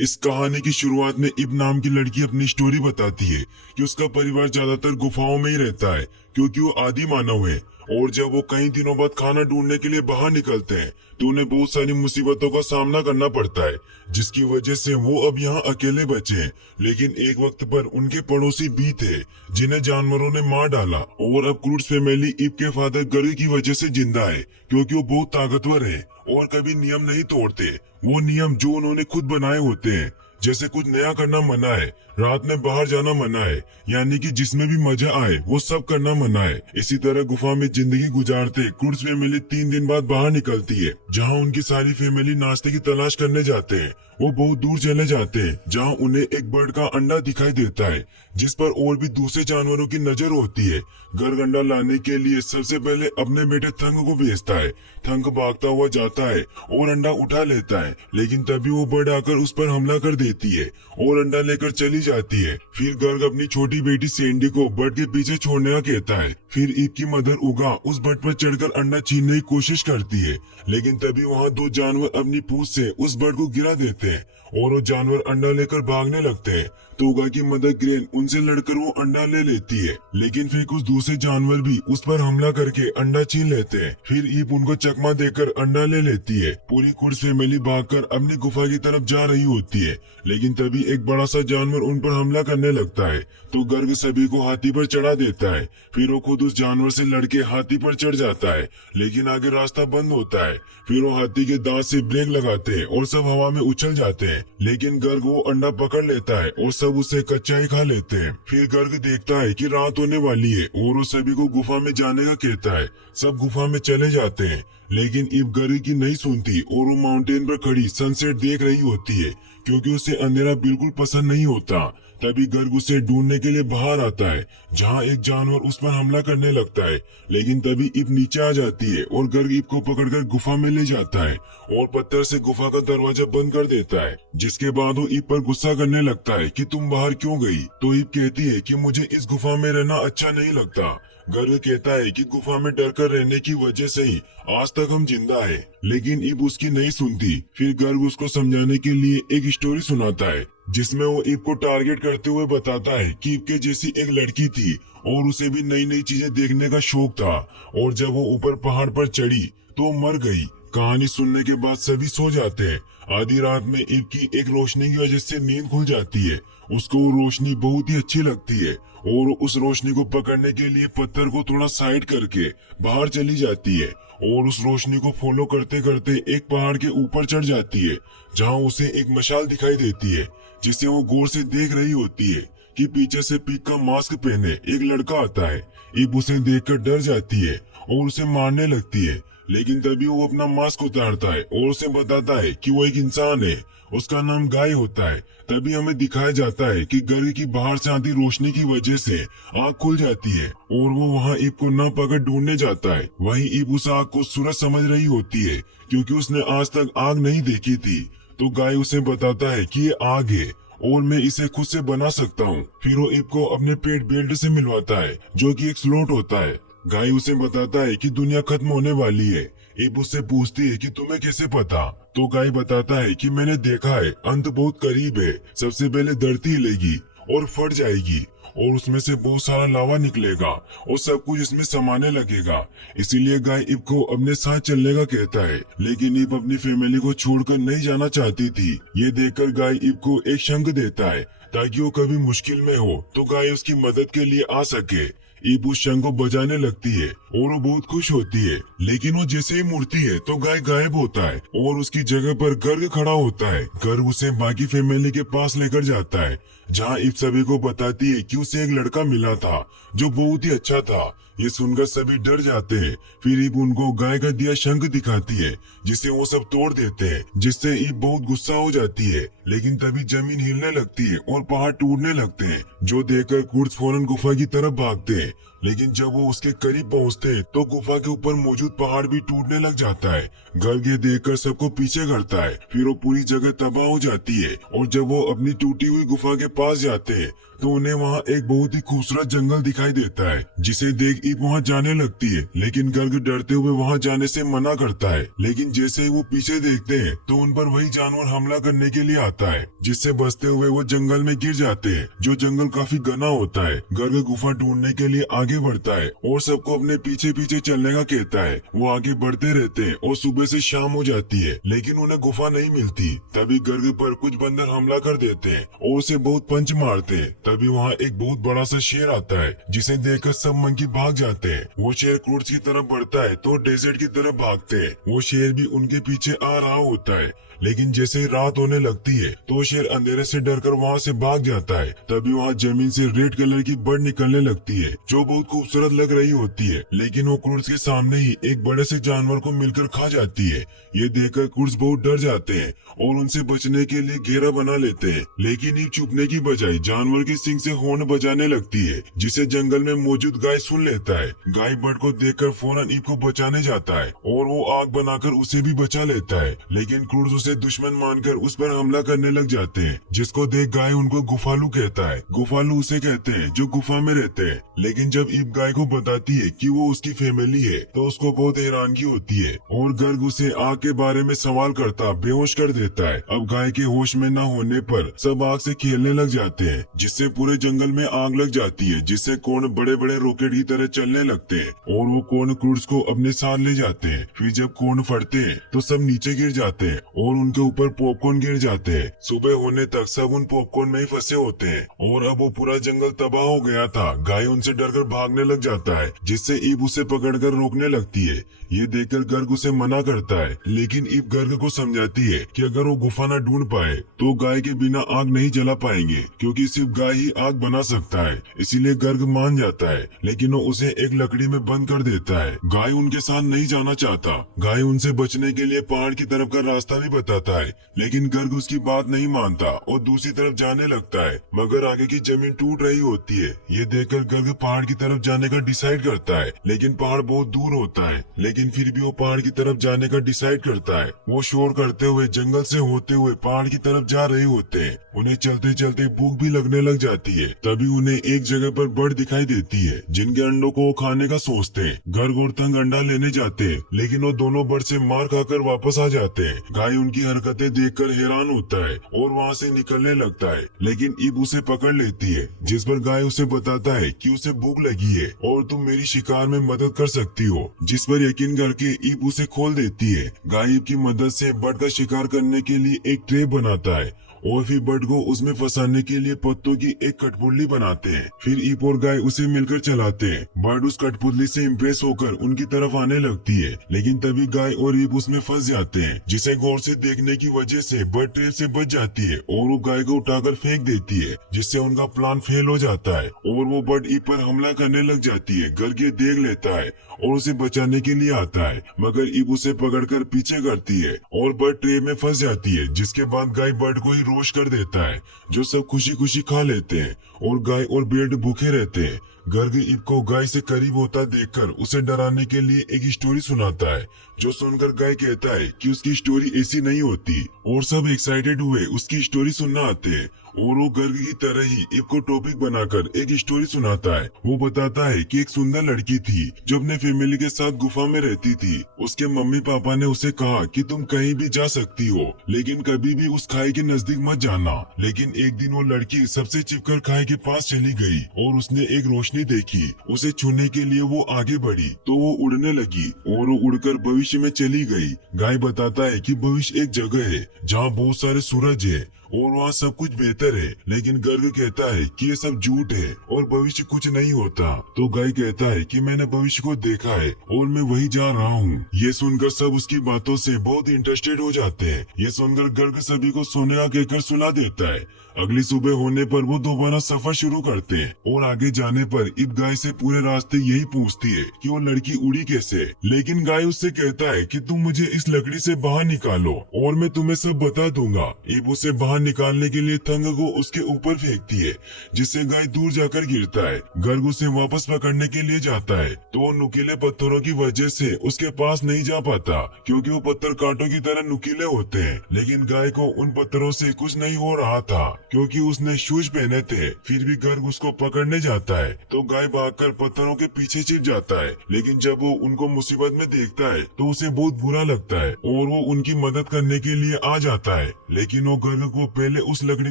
इस कहानी की शुरुआत में इब नाम की लड़की अपनी स्टोरी बताती है कि उसका परिवार ज्यादातर गुफाओं में ही रहता है क्योंकि वो आदि मानव है। और जब वो कई दिनों बाद खाना ढूंढने के लिए बाहर निकलते हैं तो उन्हें बहुत सारी मुसीबतों का सामना करना पड़ता है, जिसकी वजह से वो अब यहाँ अकेले बचे हैं। लेकिन एक वक्त पर उनके पड़ोसी बी थे जिन्हें जानवरों ने मार डाला, और अब क्रूड्स फैमिली इब के फादर गरी की वजह से जिंदा है क्योंकि वो बहुत ताकतवर है और कभी नियम नहीं तोड़ते। वो नियम जो उन्होंने खुद बनाए होते हैं, जैसे कुछ नया करना मना है, रात में बाहर जाना मना है, यानी कि जिसमें भी मजा आए वो सब करना मना है। इसी तरह गुफा में जिंदगी गुजारते क्रूड्स फैमिली 3 दिन बाद बाहर निकलती है, जहां उनकी सारी फैमिली नाश्ते की तलाश करने जाते हैं। वो बहुत दूर चले जाते हैं जहां उन्हें एक बर्ड का अंडा दिखाई देता है जिस पर और भी दूसरे जानवरों की नजर होती है। गर्ग अंडा लाने के लिए सबसे पहले अपने बेटे थंग को भेजता है। थंग भागता हुआ जाता है और अंडा उठा लेता है, लेकिन तभी वो बर्ड आकर उस पर हमला कर देती है और अंडा लेकर चली जाती है। फिर गर्ग अपनी छोटी बेटी सैंडी को बर्ड के पीछे छोड़ने का कहता है। फिर ईब की मदर उगा उस बर्ड पर चढ़कर अंडा छीनने की कोशिश करती है, लेकिन तभी वहाँ 2 जानवर अपनी पूंछ से उस बर्ड को गिरा देते हैं और वो जानवर अंडा लेकर भागने लगते हैं। तो उगा की मदर ग्रेन उनसे लड़कर वो अंडा ले लेती है, लेकिन फिर कुछ दूसरे जानवर भी उस पर हमला करके अंडा छीन लेते हैं। फिर ईब उनको चकमा देकर अंडा ले लेती है। पूरी कुर्स फैमिली भागकर अपनी गुफा की तरफ जा रही होती है, लेकिन तभी एक बड़ा सा जानवर उन पर हमला करने लगता है। तो गर्ग सभी को हाथी पर चढ़ा देता है। फिर वो खुद उस जानवर से लड़के हाथी पर चढ़ जाता है, लेकिन आगे रास्ता बंद होता है। फिर वो हाथी के दांत से ब्रेक लगाते हैं और सब हवा में उछल जाते हैं, लेकिन गर्ग वो अंडा पकड़ लेता है और सब उसे कच्चा ही खा लेते हैं। फिर गर्ग देखता है कि रात होने वाली है और वो सभी को गुफा में जाने का कहता है। सब गुफा में चले जाते हैं, लेकिन इब गर्ग की नहीं सुनती और वो माउंटेन पर खड़ी सनसेट देख रही होती है क्योंकि उसे अंधेरा बिल्कुल पसंद नहीं होता। तभी गर्ग उसे ढूंढने के लिए बाहर आता है, जहां एक जानवर उस पर हमला करने लगता है, लेकिन तभी इब नीचे आ जाती है और गर्ग इब को पकड़कर गुफा में ले जाता है और पत्थर से गुफा का दरवाजा बंद कर देता है। जिसके बाद वो इब पर गुस्सा करने लगता है कि तुम बाहर क्यों गई। तो इब कहती है कि मुझे इस गुफा में रहना अच्छा नहीं लगता। गर्ग कहता है कि गुफा में डर कर रहने की वजह से ही आज तक हम जिंदा है, लेकिन इब उसकी नहीं सुनती। फिर गर्ग उसको समझाने के लिए एक स्टोरी सुनाता है, जिसमें वो इब को टारगेट करते हुए बताता है कि इब के जैसी एक लड़की थी और उसे भी नई नई चीजें देखने का शौक था, और जब वो ऊपर पहाड़ पर चढ़ी तो मर गई। कहानी सुनने के बाद सभी सो जाते हैं। आधी रात में इब की एक रोशनी की वजह से नींद खुल जाती है। उसको वो रोशनी बहुत ही अच्छी लगती है और उस रोशनी को पकड़ने के लिए पत्थर को थोड़ा साइड करके बाहर चली जाती है और उस रोशनी को फॉलो करते करते एक पहाड़ के ऊपर चढ़ जाती है, जहां उसे एक मशाल दिखाई देती है, जिसे वो गौर से देख रही होती है कि पीछे से पिग का मास्क पहने एक लड़का आता है। इब उसे देखकर डर जाती है और उसे मारने लगती है, लेकिन तभी वो अपना मास्क उतारता है और उसे बताता है कि वो एक इंसान है, उसका नाम गाय होता है। तभी हमें दिखाया जाता है कि गर्ग की बाहर से आती रोशनी की वजह से आग खुल जाती है और वो वहाँ इब को न पकड़ ढूंढने जाता है। वहीं इब उस आग को सूरज समझ रही होती है क्योंकि उसने आज तक आग नहीं देखी थी। तो गाय उसे बताता है कि ये आग है और मैं इसे खुद से बना सकता हूँ। फिर वो इब को अपने पेट बेल्ट से मिलवाता है, जो कि एक स्लॉट होता है। गाय उसे बताता है कि दुनिया खत्म होने वाली है। इब उससे पूछती है कि तुम्हें कैसे पता। तो गाय बताता है कि मैंने देखा है, अंत बहुत करीब है। सबसे पहले धरती हिलेगी और फट जाएगी और उसमें से बहुत सारा लावा निकलेगा और सब कुछ इसमें समाने लगेगा। इसीलिए गाय इब को अपने साथ चलने का कहता है, लेकिन इब अपनी फैमिली को छोड़कर नहीं जाना चाहती थी। ये देखकर गाय इब को एक शंख देता है ताकि वो कभी मुश्किल में हो तो गाय उसकी मदद के लिए आ सके। इब उस शंख को बजाने लगती है और वो बहुत खुश होती है, लेकिन वो जैसे ही मुड़ती है तो गाय गायब होता है और उसकी जगह पर गर्ग खड़ा होता है। गर्ग उसे बाकी फैमिली के पास लेकर जाता है, जहाँ इब सभी को बताती है कि उसे एक लड़का मिला था जो बहुत ही अच्छा था। ये सुनकर सभी डर जाते हैं। फिर इब उनको गाय का दिया शंख दिखाती है, जिसे वो सब तोड़ देते हैं, जिससे इब बहुत गुस्सा हो जाती है। लेकिन तभी जमीन हिलने लगती है और पहाड़ टूटने लगते हैं, जो देखकर कुर्स फौरन गुफा की तरफ भागते हैं। लेकिन जब वो उसके करीब पहुंचते हैं तो गुफा के ऊपर मौजूद पहाड़ भी टूटने लग जाता है। गर्ग ये देखकर सबको पीछे करता है। फिर वो पूरी जगह तबाह हो जाती है और जब वो अपनी टूटी हुई गुफा के पास जाते हैं तो उन्हें वहाँ एक बहुत ही खूबसूरत जंगल दिखाई देता है, जिसे देख ईप वहाँ जाने लगती है। लेकिन गर्ग डरते हुए वहाँ जाने से मना करता है। लेकिन जैसे ही वो पीछे देखते हैं तो उन पर वही जानवर हमला करने के लिए आता है, जिससे बचते हुए वो जंगल में गिर जाते हैं, जो जंगल काफी घना होता है। गर्ग गुफा ढूंढने के लिए आगे बढ़ता है और सबको अपने पीछे पीछे चलने का कहता है। वो आगे बढ़ते रहते हैं और सुबह से शाम हो जाती है, लेकिन उन्हें गुफा नहीं मिलती। तभी गर्ग पर कुछ बंदर हमला कर देते हैं और उसे बहुत पंच मारते हैं। तभी वहाँ एक बहुत बड़ा सा शेर आता है, जिसे देखकर सब मंकी भाग जाते हैं। वो शेर क्रूड्स की तरफ बढ़ता है तो डेजर्ट की तरफ भागते हैं। वो शेर भी उनके पीछे आ रहा होता है, लेकिन जैसे ही रात होने लगती है तो शेर अंधेरे से डरकर वहाँ से भाग जाता है। तभी वहाँ जमीन से रेड कलर की बर्ड निकलने लगती है, जो बहुत खूबसूरत लग रही होती है। लेकिन वो क्रूड्स के सामने ही एक बड़े से जानवर को मिलकर खा जाती है। ये देखकर क्रूड्स बहुत डर जाते हैं और उनसे बचने के लिए घेरा बना लेते हैं। लेकिन ये छुपने की बजाय जानवर की सींग से हॉर्न बजाने लगती है, जिसे जंगल में मौजूद गाय सुन लेता है। गाय बर्ड को देखकर फौरन ईप को बचाने जाता है और वो आग बनाकर उसे भी बचा लेता है। लेकिन क्रूड्स उसे दुश्मन मानकर उस पर हमला करने लग जाते हैं, जिसको देख गाय उनको गुफालू कहता है। गुफालू उसे कहते हैं जो गुफा में रहते हैं। लेकिन जब ईप गाय को बताती है कि वो उसकी फैमिली है तो उसको बहुत हैरानगी होती है और गर्ग उसे आग के बारे में सवाल करता बेहोश कर देता है। अब गाय के होश में न होने पर सब आग से खेलने लग जाते हैं, जिससे पूरे जंगल में आग लग जाती है, जिससे कोण बड़े बड़े रॉकेट की तरह चलने लगते हैं और वो कोण क्रूड्स को अपने साथ ले जाते हैं। फिर जब कोण फटते हैं तो सब नीचे गिर जाते हैं और उनके ऊपर पॉपकॉर्न गिर जाते हैं। सुबह होने तक सब उन पॉपकॉर्न में ही फंसे होते हैं और अब वो पूरा जंगल तबाह हो गया था। गाय उनसे डरकर भागने लग जाता है, जिससे ईब उसे पकड़कर रोकने लगती है। ये देखकर गर्ग उसे मना करता है, लेकिन ईब गर्ग को समझाती है कि अगर वो गुफा न ढूंढ पाए तो गाय के बिना आग नहीं जला पाएंगे, क्योंकि सिर्फ गाय ही आग बना सकता है। इसीलिए गर्ग मान जाता है, लेकिन वो उसे एक लकड़ी में बंद कर देता है। गाय उनके साथ नहीं जाना चाहता। गाय उनसे बचने के लिए पहाड़ की तरफ का रास्ता भी बताता है, लेकिन गर्ग उसकी बात नहीं मानता और दूसरी तरफ जाने लगता है। मगर आगे की जमीन टूट रही होती है। ये देखकर गर्ग पहाड़ की तरफ जाने का डिसाइड करता है, लेकिन पहाड़ बहुत दूर होता है। लेकिन फिर भी वो पहाड़ की तरफ जाने का डिसाइड करता है। वो शोर करते हुए जंगल से होते हुए पहाड़ की तरफ जा रहे होते हैं। उन्हें चलते चलते भूख भी लगने लग जाती है। तभी उन्हें एक जगह पर बर्ड दिखाई देती है, जिनके अंडों को वो खाने का सोचते हैं। गर्ग और तंग अंडा लेने जाते हैं, लेकिन वो दोनों बर्ड से मार खाकर वापस आ जाते हैं। गाय उनकी हरकतें देखकर हैरान होता है और वहाँ से निकलने लगता है, लेकिन ईब उसे पकड़ लेती है, जिस पर गाय उसे बताता है कि उसे भूख लगी है और तुम मेरी शिकार में मदद कर सकती हो, जिस पर यकीन करके ईब उसे खोल देती है। गाय ईब की मदद से बर्ड का शिकार करने के लिए एक ट्रैप बनाता है और फिर बर्ड को उसमें फंसाने के लिए पत्तों की एक कठपुतली बनाते हैं। फिर ईप और गाय उसे मिलकर चलाते हैं। बर्ड उस कठपुतली से इम्प्रेस होकर उनकी तरफ आने लगती है, लेकिन तभी गाय और ईप उसमें फंस जाते हैं, जिसे गौर से देखने की वजह से बर्ड ट्रैप से बच जाती है और वो गाय को उठाकर फेंक देती है, जिससे उनका प्लान फेल हो जाता है और वो बर्ड ईप पर हमला करने लग जाती है। गर्ग ये देख लेता है और उसे बचाने के लिए आता है, मगर ईप उसे पकड़कर पीछे करती है और बर्ड ट्रैप में फंस जाती है। जिसके बाद गाय बर्ड को ही रोश कर देता है, जो सब खुशी खुशी खा लेते हैं और गाय और बेड भूखे रहते हैं। गर्ग ईप को गाय से करीब होता देखकर उसे डराने के लिए एक स्टोरी सुनाता है, जो सुनकर गाय कहता है कि उसकी स्टोरी ऐसी नहीं होती और सब एक्साइटेड हुए उसकी स्टोरी सुनना आते हैं और वो गर्ग की तरह ही ईप को टॉपिक बनाकर एक स्टोरी सुनाता है। वो बताता है कि एक सुंदर लड़की थी जो अपने फैमिली के साथ गुफा में रहती थी। उसके मम्मी पापा ने उसे कहा कि तुम कहीं भी जा सकती हो, लेकिन कभी भी उस खाई के नजदीक मत जाना। लेकिन एक दिन वो लड़की सबसे चिपकर खाई के पास चली गई और उसने एक रोशनी देखी। उसे छूने के लिए वो आगे बढ़ी तो वो उड़ने लगी और वो उड़कर भविष्य में चली गई। गाय बताता है कि भविष्य एक जगह है जहाँ बहुत सारे सूरज है और वहाँ सब कुछ बेहतर है, लेकिन गर्ग कहता है कि ये सब झूठ है और भविष्य कुछ नहीं होता। तो गाय कहता है कि मैंने भविष्य को देखा है और मैं वही जा रहा हूँ। ये सुनकर सब उसकी बातों से बहुत इंटरेस्टेड हो जाते हैं। ये सुनकर गर्ग सभी को सोने का कहकर सुला देता है। अगली सुबह होने पर वो दोबारा सफर शुरू करते हैं और आगे जाने पर ईप गाय से पूरे रास्ते यही पूछती है कि वो लड़की उड़ी कैसे, लेकिन गाय उससे कहता है कि तुम मुझे इस लकड़ी से बाहर निकालो और मैं तुम्हें सब बता दूंगा। ईप उसे बाहर बाहर निकालने के लिए थंग को उसके ऊपर फेंकती है, जिससे गाय दूर जाकर गिरता है। गर्ग उसे वापस पकड़ने के लिए जाता है तो वो नुकीले पत्थरों की वजह से उसके पास नहीं जा पाता, क्योंकि वो पत्थर कांटों की तरह नुकीले होते हैं। लेकिन गाय को उन पत्थरों से कुछ नहीं हो रहा था, क्योंकि उसने शूज पहने थे। फिर भी गर्ग उसको पकड़ने जाता है तो गाय भागकर पत्थरों के पीछे छिप जाता है। लेकिन जब वो उनको मुसीबत में देखता है तो उसे बहुत बुरा लगता है और वो उनकी मदद करने के लिए आ जाता है। लेकिन वो गर्ग को पहले उस लकड़ी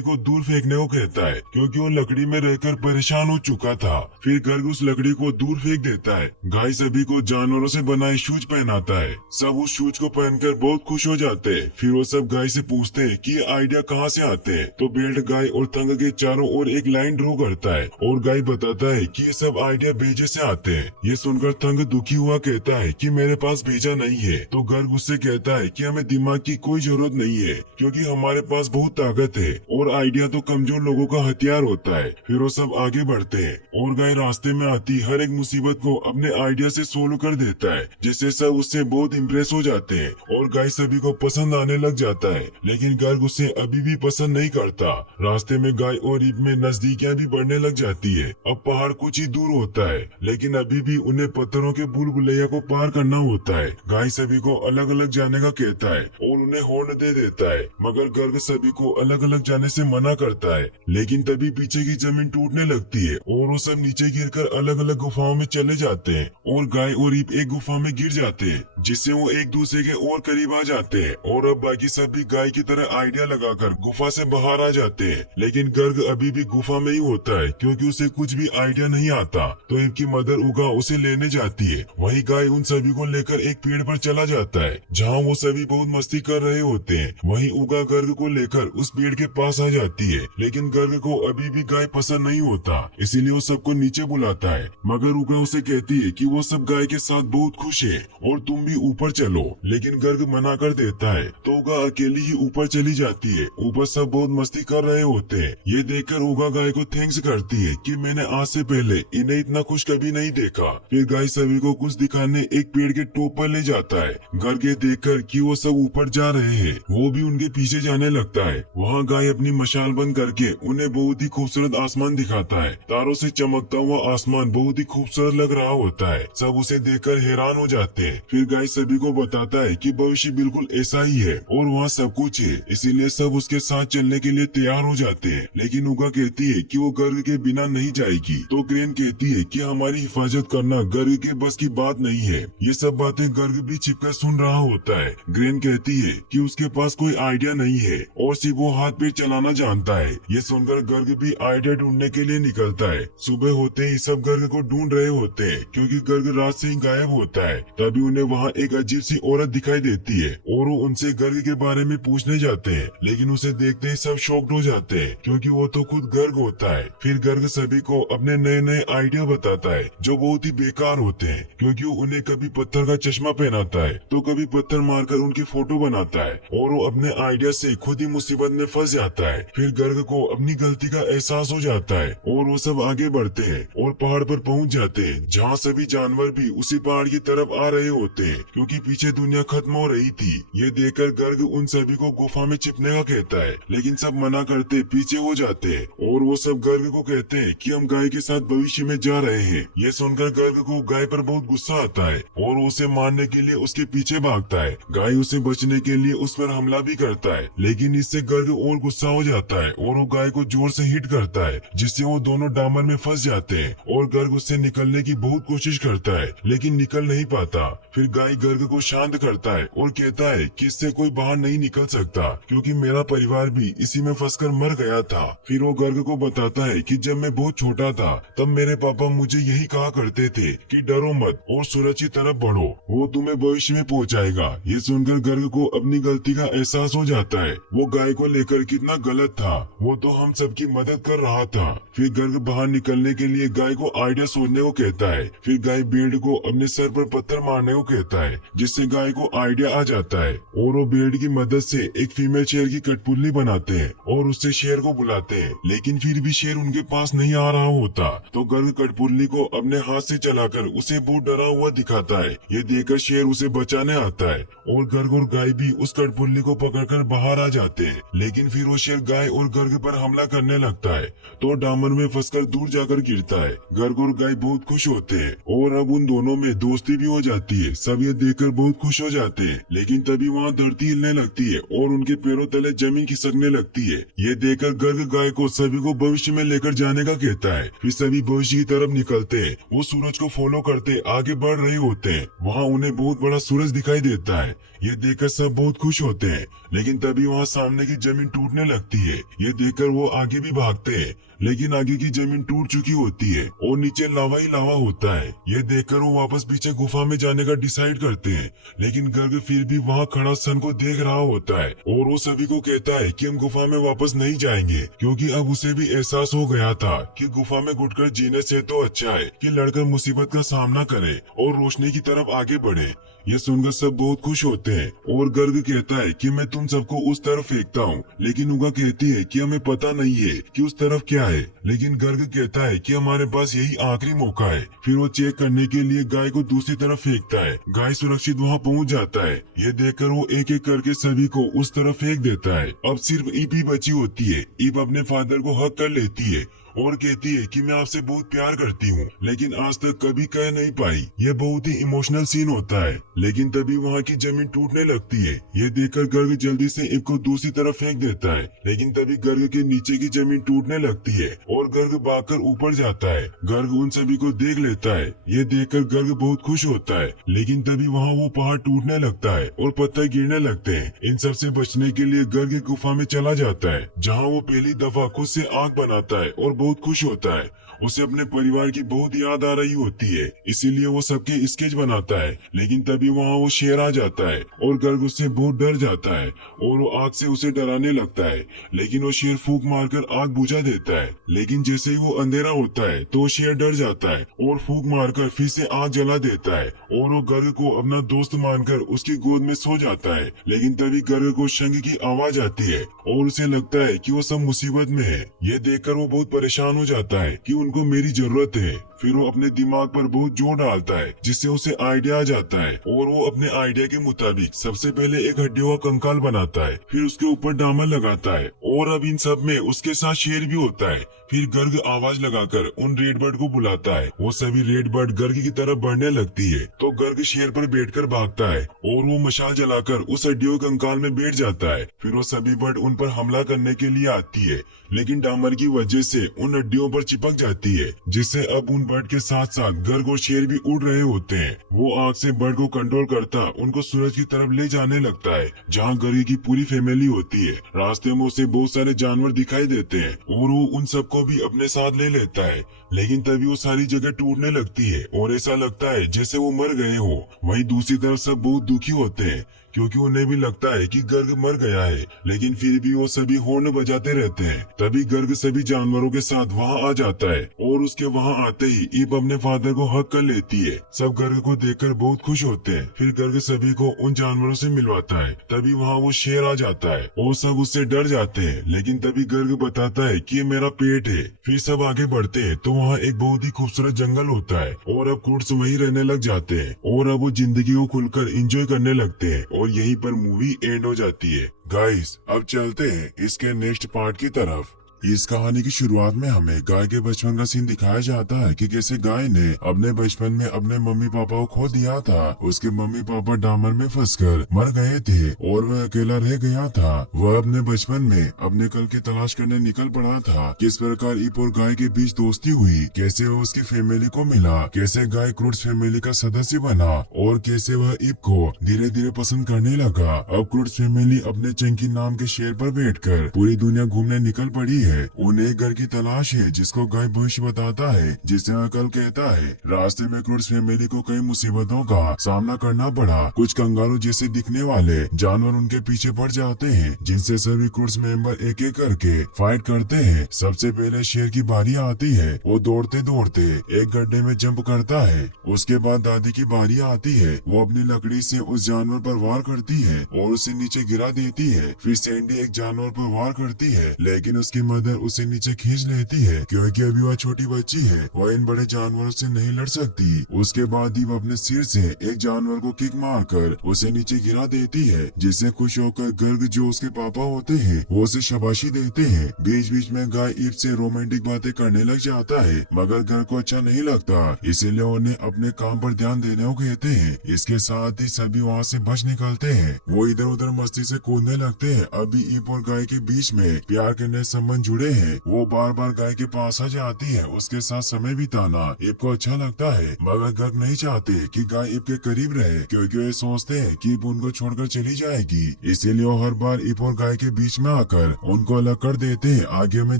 को दूर फेंकने को कहता है, क्योंकि वो लकड़ी में रहकर परेशान हो चुका था। फिर गर्ग उस लकड़ी को दूर फेंक देता है। गाय सभी को जानवरों से बनाए शूज पहनाता है। सब उस शूज को पहनकर बहुत खुश हो जाते हैं। फिर वो सब गाय से पूछते हैं कि ये आइडिया कहाँ से आते हैं। तो बेल्ट गाय और थंग के चारों ओर एक लाइन ड्रॉ करता है और गाय बताता है कि ये सब आइडिया भेजे से आते हैं। ये सुनकर थंग दुखी हुआ कहता है कि मेरे पास भेजा नहीं है। तो गर्ग उससे कहता है कि हमें दिमाग की कोई जरूरत नहीं है, क्योंकि हमारे पास बहुत ताकत है और आइडिया तो कमजोर लोगों का हथियार होता है। फिर वो सब आगे बढ़ते हैं और गाय रास्ते में आती हर एक मुसीबत को अपने आइडिया से सोल्व कर देता है, जिससे सब उससे बहुत इम्प्रेस हो जाते हैं और गाय सभी को पसंद आने लग जाता है। लेकिन गर्ग उसे अभी भी पसंद नहीं करता। रास्ते में गाय और ईब में नजदीकियां भी बढ़ने लग जाती है। अब पहाड़ कुछ ही दूर होता है, लेकिन अभी भी उन्हें पत्थरों के भूल भुलैया को पार करना होता है। गाय सभी को अलग अलग जाने का कहता है और उन्हें हॉर्न दे देता है, मगर गर्ग सभी को अलग अलग जाने से मना करता है। लेकिन तभी पीछे की जमीन टूटने लगती है और वो सब नीचे गिरकर अलग अलग गुफाओं में चले जाते हैं और गाय और ईब एक गुफा में गिर जाते हैं, जिससे वो एक दूसरे के और करीब आ जाते हैं। और अब बाकी सब भी गाय की तरह आइडिया लगाकर गुफा से बाहर आ जाते हैं। लेकिन गर्ग अभी भी गुफा में ही होता है, क्योंकि उसे कुछ भी आइडिया नहीं आता। तो ईब की मदर उगा उसे लेने जाती है। वही गाय उन सभी को लेकर एक पेड़ पर चला जाता है, जहाँ वो सभी बहुत मस्ती कर रहे होते हैं। वही उगा गर्ग को लेकर उस पेड़ के पास आ जाती है। लेकिन गर्ग को अभी भी गाय पसंद नहीं होता, इसीलिए वो सबको नीचे बुलाता है। मगर उगा उसे कहती है कि वो सब गाय के साथ बहुत खुश है और तुम भी ऊपर चलो। लेकिन गर्ग मना कर देता है, तो उगा अकेली ही ऊपर चली जाती है। ऊपर सब बहुत मस्ती कर रहे होते हैं। ये देखकर उगा गाय को थैंक्स करती है कि मैंने आज से पहले इन्हें इतना खुश कभी नहीं देखा। फिर गाय सभी को कुछ दिखाने एक पेड़ के टॉप पर ले जाता है। गर्ग ये देखकर कि वो सब ऊपर जा रहे हैं, वो भी उनके पीछे जाने लगता है। वहाँ गाय अपनी मशाल बंद करके उन्हें बहुत ही खूबसूरत आसमान दिखाता है। तारों से चमकता हुआ आसमान बहुत ही खूबसूरत लग रहा होता है। सब उसे देखकर हैरान हो जाते हैं। फिर गाय सभी को बताता है कि भविष्य बिल्कुल ऐसा ही है और वहाँ सब कुछ है, इसीलिए सब उसके साथ चलने के लिए तैयार हो जाते हैं। लेकिन उगा कहती है कि वो गर्ग के बिना नहीं जाएगी। तो क्रेन कहती है कि हमारी हिफाजत करना गर्ग के बस की बात नहीं है। ये सब बातें गर्ग भी छिपकर सुन रहा होता है। ग्रेन कहती है कि उसके पास कोई आइडिया नहीं है और सिर्फ वो हाथ पैर चलाना जानता है। ये सुनकर गर्ग भी आइडिया ढूंढने के लिए निकलता है। सुबह होते ही सब गर्ग को ढूंढ रहे होते हैं, क्योंकि गर्ग रात से ही गायब होता है। तभी उन्हें वहाँ एक अजीब सी औरत दिखाई देती है और वो उनसे गर्ग के बारे में पूछने जाते हैं। लेकिन उसे देखते ही सब शॉक्ड हो जाते हैं, क्योंकि वो तो खुद गर्ग होता है। फिर गर्ग सभी को अपने नए नए आइडिया बताता है, जो बहुत ही बेकार होते हैं, क्योंकि वो उन्हें कभी पत्थर का चश्मा पहनाता है तो कभी पत्थर मारकर उनकी फोटो बनाता है और वो अपने आइडिया से खुद ही मुसीबत में फंस जाता है। फिर गर्ग को अपनी गलती का एहसास हो जाता है और वो सब आगे बढ़ते हैं और पहाड़ पर पहुंच जाते हैं, जहाँ सभी जानवर भी उसी पहाड़ की तरफ आ रहे होते हैं, क्योंकि पीछे दुनिया खत्म हो रही थी। ये देखकर गर्ग उन सभी को गुफा में छिपने का कहता है, लेकिन सब मना करते पीछे हो जाते हैं और वो सब गर्ग को कहते हैं कि हम गाय के साथ भविष्य में जा रहे हैं। ये सुनकर गर्ग को गाय पर बहुत गुस्सा आता है और उसे मारने के लिए उसके पीछे भागता है। गाय उसे बचने के लिए उस पर हमला भी करता है, लेकिन इससे गर्ग और गुस्सा हो जाता है और वो गाय को जोर से हिट करता है, जिससे वो दोनों डामर में फंस जाते हैं और गर्ग उससे निकलने की बहुत कोशिश करता है, लेकिन निकल नहीं पाता। फिर गाय गर्ग को शांत करता है और कहता है कि इससे कोई बाहर नहीं निकल सकता, क्योंकि मेरा परिवार भी इसी में फंसकर मर गया था। फिर वो गर्ग को बताता है कि जब मैं बहुत छोटा था तब मेरे पापा मुझे यही कहा करते थे कि डरो मत और सुरक्षित तरफ बढ़ो, वो तुम्हें भविष्य में पहुंचाएगा। ये सुनकर गर्ग को अपनी गलती का एहसास हो जाता है। वो गाय को लेकर कितना गलत था, वो तो हम सबकी मदद कर रहा था। फिर गर्ग बाहर निकलने के लिए गाय को आइडिया सोचने को कहता है। फिर गाय भेड़ को अपने सर पर पत्थर मारने को कहता है, जिससे गाय को आइडिया आ जाता है और वो भेड़ की मदद से एक फीमेल शेर की कठपुतली बनाते हैं और उससे शेर को बुलाते हैं। लेकिन फिर भी शेर उनके पास नहीं आ रहा होता, तो गर्ग कठपुतली को अपने हाथ से चलाकर उसे बहुत डरा हुआ दिखाता है। ये देखकर शेर उसे बचाने आता है और गर्ग और गाय भी उस कठपुतली को पकड़कर बाहर आ जाते हैं। लेकिन फिर वो शेर गाय और गर्ग पर हमला करने लगता है तो डामर में फंसकर दूर जाकर गिरता है। गर्ग और गाय बहुत खुश होते हैं और अब उन दोनों में दोस्ती भी हो जाती है। सब ये देखकर बहुत खुश हो जाते हैं, लेकिन तभी वहाँ धरती हिलने लगती है और उनके पैरों तले जमीन खिसकने लगती है। ये देखकर गर्ग गाय को सभी को भविष्य में लेकर जाने का कहता है। फिर सभी भविष्य की तरफ निकलते हैं। वो सूरज को फॉलो करते आगे बढ़ रहे होते हैं। वहाँ उन्हें बहुत बड़ा सूरज दिखाई देता है। ये देखकर सब बहुत खुश होते हैं, लेकिन तभी वहाँ सामने की जमीन टूटने लगती है। ये देखकर वो आगे भी भागते हैं, लेकिन आगे की जमीन टूट चुकी होती है और नीचे लावा ही लावा होता है। ये देखकर वो वापस पीछे गुफा में जाने का डिसाइड करते हैं, लेकिन गर्ग फिर भी वहाँ खड़ा सन को देख रहा होता है और वो सभी को कहता है कि हम गुफा में वापस नहीं जाएंगे, क्योंकि अब उसे भी एहसास हो गया था कि गुफा में घुटकर जीने से तो अच्छा है कि लड़कर मुसीबत का सामना करे और रोशनी की तरफ आगे बढ़े। ये सुनकर सब बहुत खुश होते हैं और गर्ग कहता है कि मैं तुम सबको उस तरफ फेंकता हूँ, लेकिन उगा कहती है कि हमें पता नहीं है कि उस तरफ क्या है। लेकिन गर्ग कहता है कि हमारे पास यही आखिरी मौका है। फिर वो चेक करने के लिए गाय को दूसरी तरफ फेंकता है। गाय सुरक्षित वहाँ पहुँच जाता है। ये देखकर वो एक एक करके सभी को उस तरफ फेंक देता है। अब सिर्फ ईप ही बची होती है। ईप अपने फादर को हक कर लेती है और कहती है कि मैं आपसे बहुत प्यार करती हूँ, लेकिन आज तक कभी कह नहीं पाई। ये बहुत ही इमोशनल सीन होता है, लेकिन तभी वहाँ की जमीन टूटने लगती है। ये देखकर गर्ग जल्दी से ईप को दूसरी तरफ फेंक देता है, लेकिन तभी गर्ग के नीचे की जमीन टूटने लगती है और गर्ग भागकर ऊपर जाता है। गर्ग उन सभी को देख लेता है। ये देखकर गर्ग बहुत खुश होता है, लेकिन तभी वहाँ वो पहाड़ टूटने लगता है और पत्थर गिरने लगते हैं। इन सब से बचने के लिए गर्ग एक गुफा में चला जाता है, जहाँ वो पहली दफा खुद से आँख बनाता है और बहुत खुश होता है। उसे अपने परिवार की बहुत याद आ रही होती है, इसीलिए वो सबके स्केच बनाता है। लेकिन तभी वहाँ वो शेर आ जाता है और गर्ग उससे बहुत डर जाता है और वो आग से उसे डराने लगता है। लेकिन वो शेर फूंक मारकर आग बुझा देता है। लेकिन जैसे ही वो अंधेरा होता है तो शेर डर जाता है और फूंक मारकर फिर से आग जला देता है और वो गर्ग को अपना दोस्त मानकर उसकी गोद में सो जाता है। लेकिन तभी गर्ग को शंख की आवाज आती है और उसे लगता है कि वो सब मुसीबत में है। ये देखकर वो बहुत परेशान हो जाता है कि उनको मेरी जरूरत है। फिर वो अपने दिमाग पर बहुत जोर डालता है, जिससे उसे आइडिया आ जाता है और वो अपने आइडिया के मुताबिक सबसे पहले एक हड्डियों का कंकाल बनाता है, फिर उसके ऊपर डामर लगाता है और अब इन सब में उसके साथ शेर भी होता है। फिर गर्ग आवाज लगाकर उन रेड बर्ड को बुलाता है। वो सभी रेड बर्ड गर्ग की तरफ बढ़ने लगती है तो गर्ग शेर पर बैठकर भागता है और वो मशाल जलाकर उस हड्डियों के कंकाल में बैठ जाता है। फिर वो सभी बर्ड उन पर हमला करने के लिए आती है, लेकिन डामर की वजह से उन हड्डियों पर चिपक जाती है, जिससे अब उन बर्ड के साथ साथ गर्ग और शेर भी उड़ रहे होते हैं। वो आग से बर्ड को कंट्रोल करता उनको सूरज की तरफ ले जाने लगता है, जहाँ गर्ग की पूरी फैमिली होती है। रास्ते में उसे बहुत सारे जानवर दिखाई देते हैं और वो उन सबको भी अपने साथ ले लेता है। लेकिन तभी वो सारी जगह टूटने लगती है और ऐसा लगता है जैसे वो मर गए हो। वहीं दूसरी तरफ सब बहुत दुखी होते हैं, क्योंकि उन्हें भी लगता है कि गर्ग मर गया है, लेकिन फिर भी वो सभी हॉर्न बजाते रहते हैं। तभी गर्ग सभी जानवरों के साथ वहाँ आ जाता है और उसके वहाँ आते ही ईप अपने फादर को हक कर लेती है। सब गर्ग को देखकर बहुत खुश होते हैं। फिर गर्ग सभी को उन जानवरों से मिलवाता है। तभी वहाँ वो शेर आ जाता है और सब उससे डर जाते हैं, लेकिन तभी गर्ग बताता है कि ये मेरा पेट है। फिर सब आगे बढ़ते हैं तो वहाँ एक बहुत ही खूबसूरत जंगल होता है और अब क्रूड्स वहीं रहने लग जाते हैं और अब वो जिंदगी को खुलकर एंजॉय करने लगते हैं और यहीं पर मूवी एंड हो जाती है। गाइस, अब चलते हैं इसके नेक्स्ट पार्ट की तरफ। इस कहानी की शुरुआत में हमें गाय के बचपन का सीन दिखाया जाता है कि कैसे गाय ने अपने बचपन में अपने मम्मी पापा को खो दिया था। उसके मम्मी पापा डामर में फंसकर मर गए थे और वह अकेला रह गया था। वह अपने बचपन में अपने कल की तलाश करने निकल पड़ा था। किस प्रकार ईप और गाय के बीच दोस्ती हुई, कैसे वह उसकी फैमिली को मिला, कैसे गाय क्रूड्स फैमिली का सदस्य बना और कैसे वह ईप को धीरे धीरे पसंद करने लगा। अब क्रूड्स फैमिली अपने चंकी नाम के शेर पर बैठकर पूरी दुनिया घूमने निकल पड़ी है। उन्हें घर की तलाश है जिसको गाय भविष्य बताता है, जिसे अकल कहता है। रास्ते में क्रूड्स फैमिली को कई मुसीबतों का सामना करना पड़ा। कुछ कंगारू जैसे दिखने वाले जानवर उनके पीछे पड़ जाते हैं, जिनसे सभी क्रूड्स मेंबर एक एक करके फाइट करते हैं। सबसे पहले शेर की बारी आती है। वो दौड़ते दौड़ते एक गड्ढे में जंप करता है। उसके बाद दादी की बारी आती है। वो अपनी लकड़ी से उस जानवर पर वार करती है और उसे नीचे गिरा देती है। फिर सैंडी एक जानवर पर वार करती है, लेकिन उसकी मदर उसे नीचे खींच लेती है क्योंकि अभी वह छोटी बच्ची है, वह इन बड़े जानवरों से नहीं लड़ सकती। उसके बाद ही वह अपने सिर से एक जानवर को किक मारकर उसे नीचे गिरा देती है, जिससे खुश होकर गर्ग जो उसके पापा होते हैं वो उसे शाबाशी देते हैं। बीच बीच में गाय ईप से रोमांटिक बातें करने लग जाता है, मगर गर्ग को अच्छा नहीं लगता, इसीलिए उन्हें अपने काम पर ध्यान देने को कहते हैं। इसके साथ ही सभी वहाँ से बच निकलते हैं। वो इधर उधर मस्ती से कूदने लगते हैं। अभी ईप और गाय के बीच में प्यार के नए संबंध जुड़े हैं। वो बार बार गाय के पास आ जाती है, उसके साथ समय बिताना ईप को अच्छा लगता है, मगर गर्ग नहीं चाहते कि गाय ईप के करीब रहे क्योंकि वे सोचते हैं कि ईप उनको छोड़कर चली जाएगी। इसीलिए वो हर बार ईप और गाय के बीच में आकर उनको अलग कर देते हैं। आगे में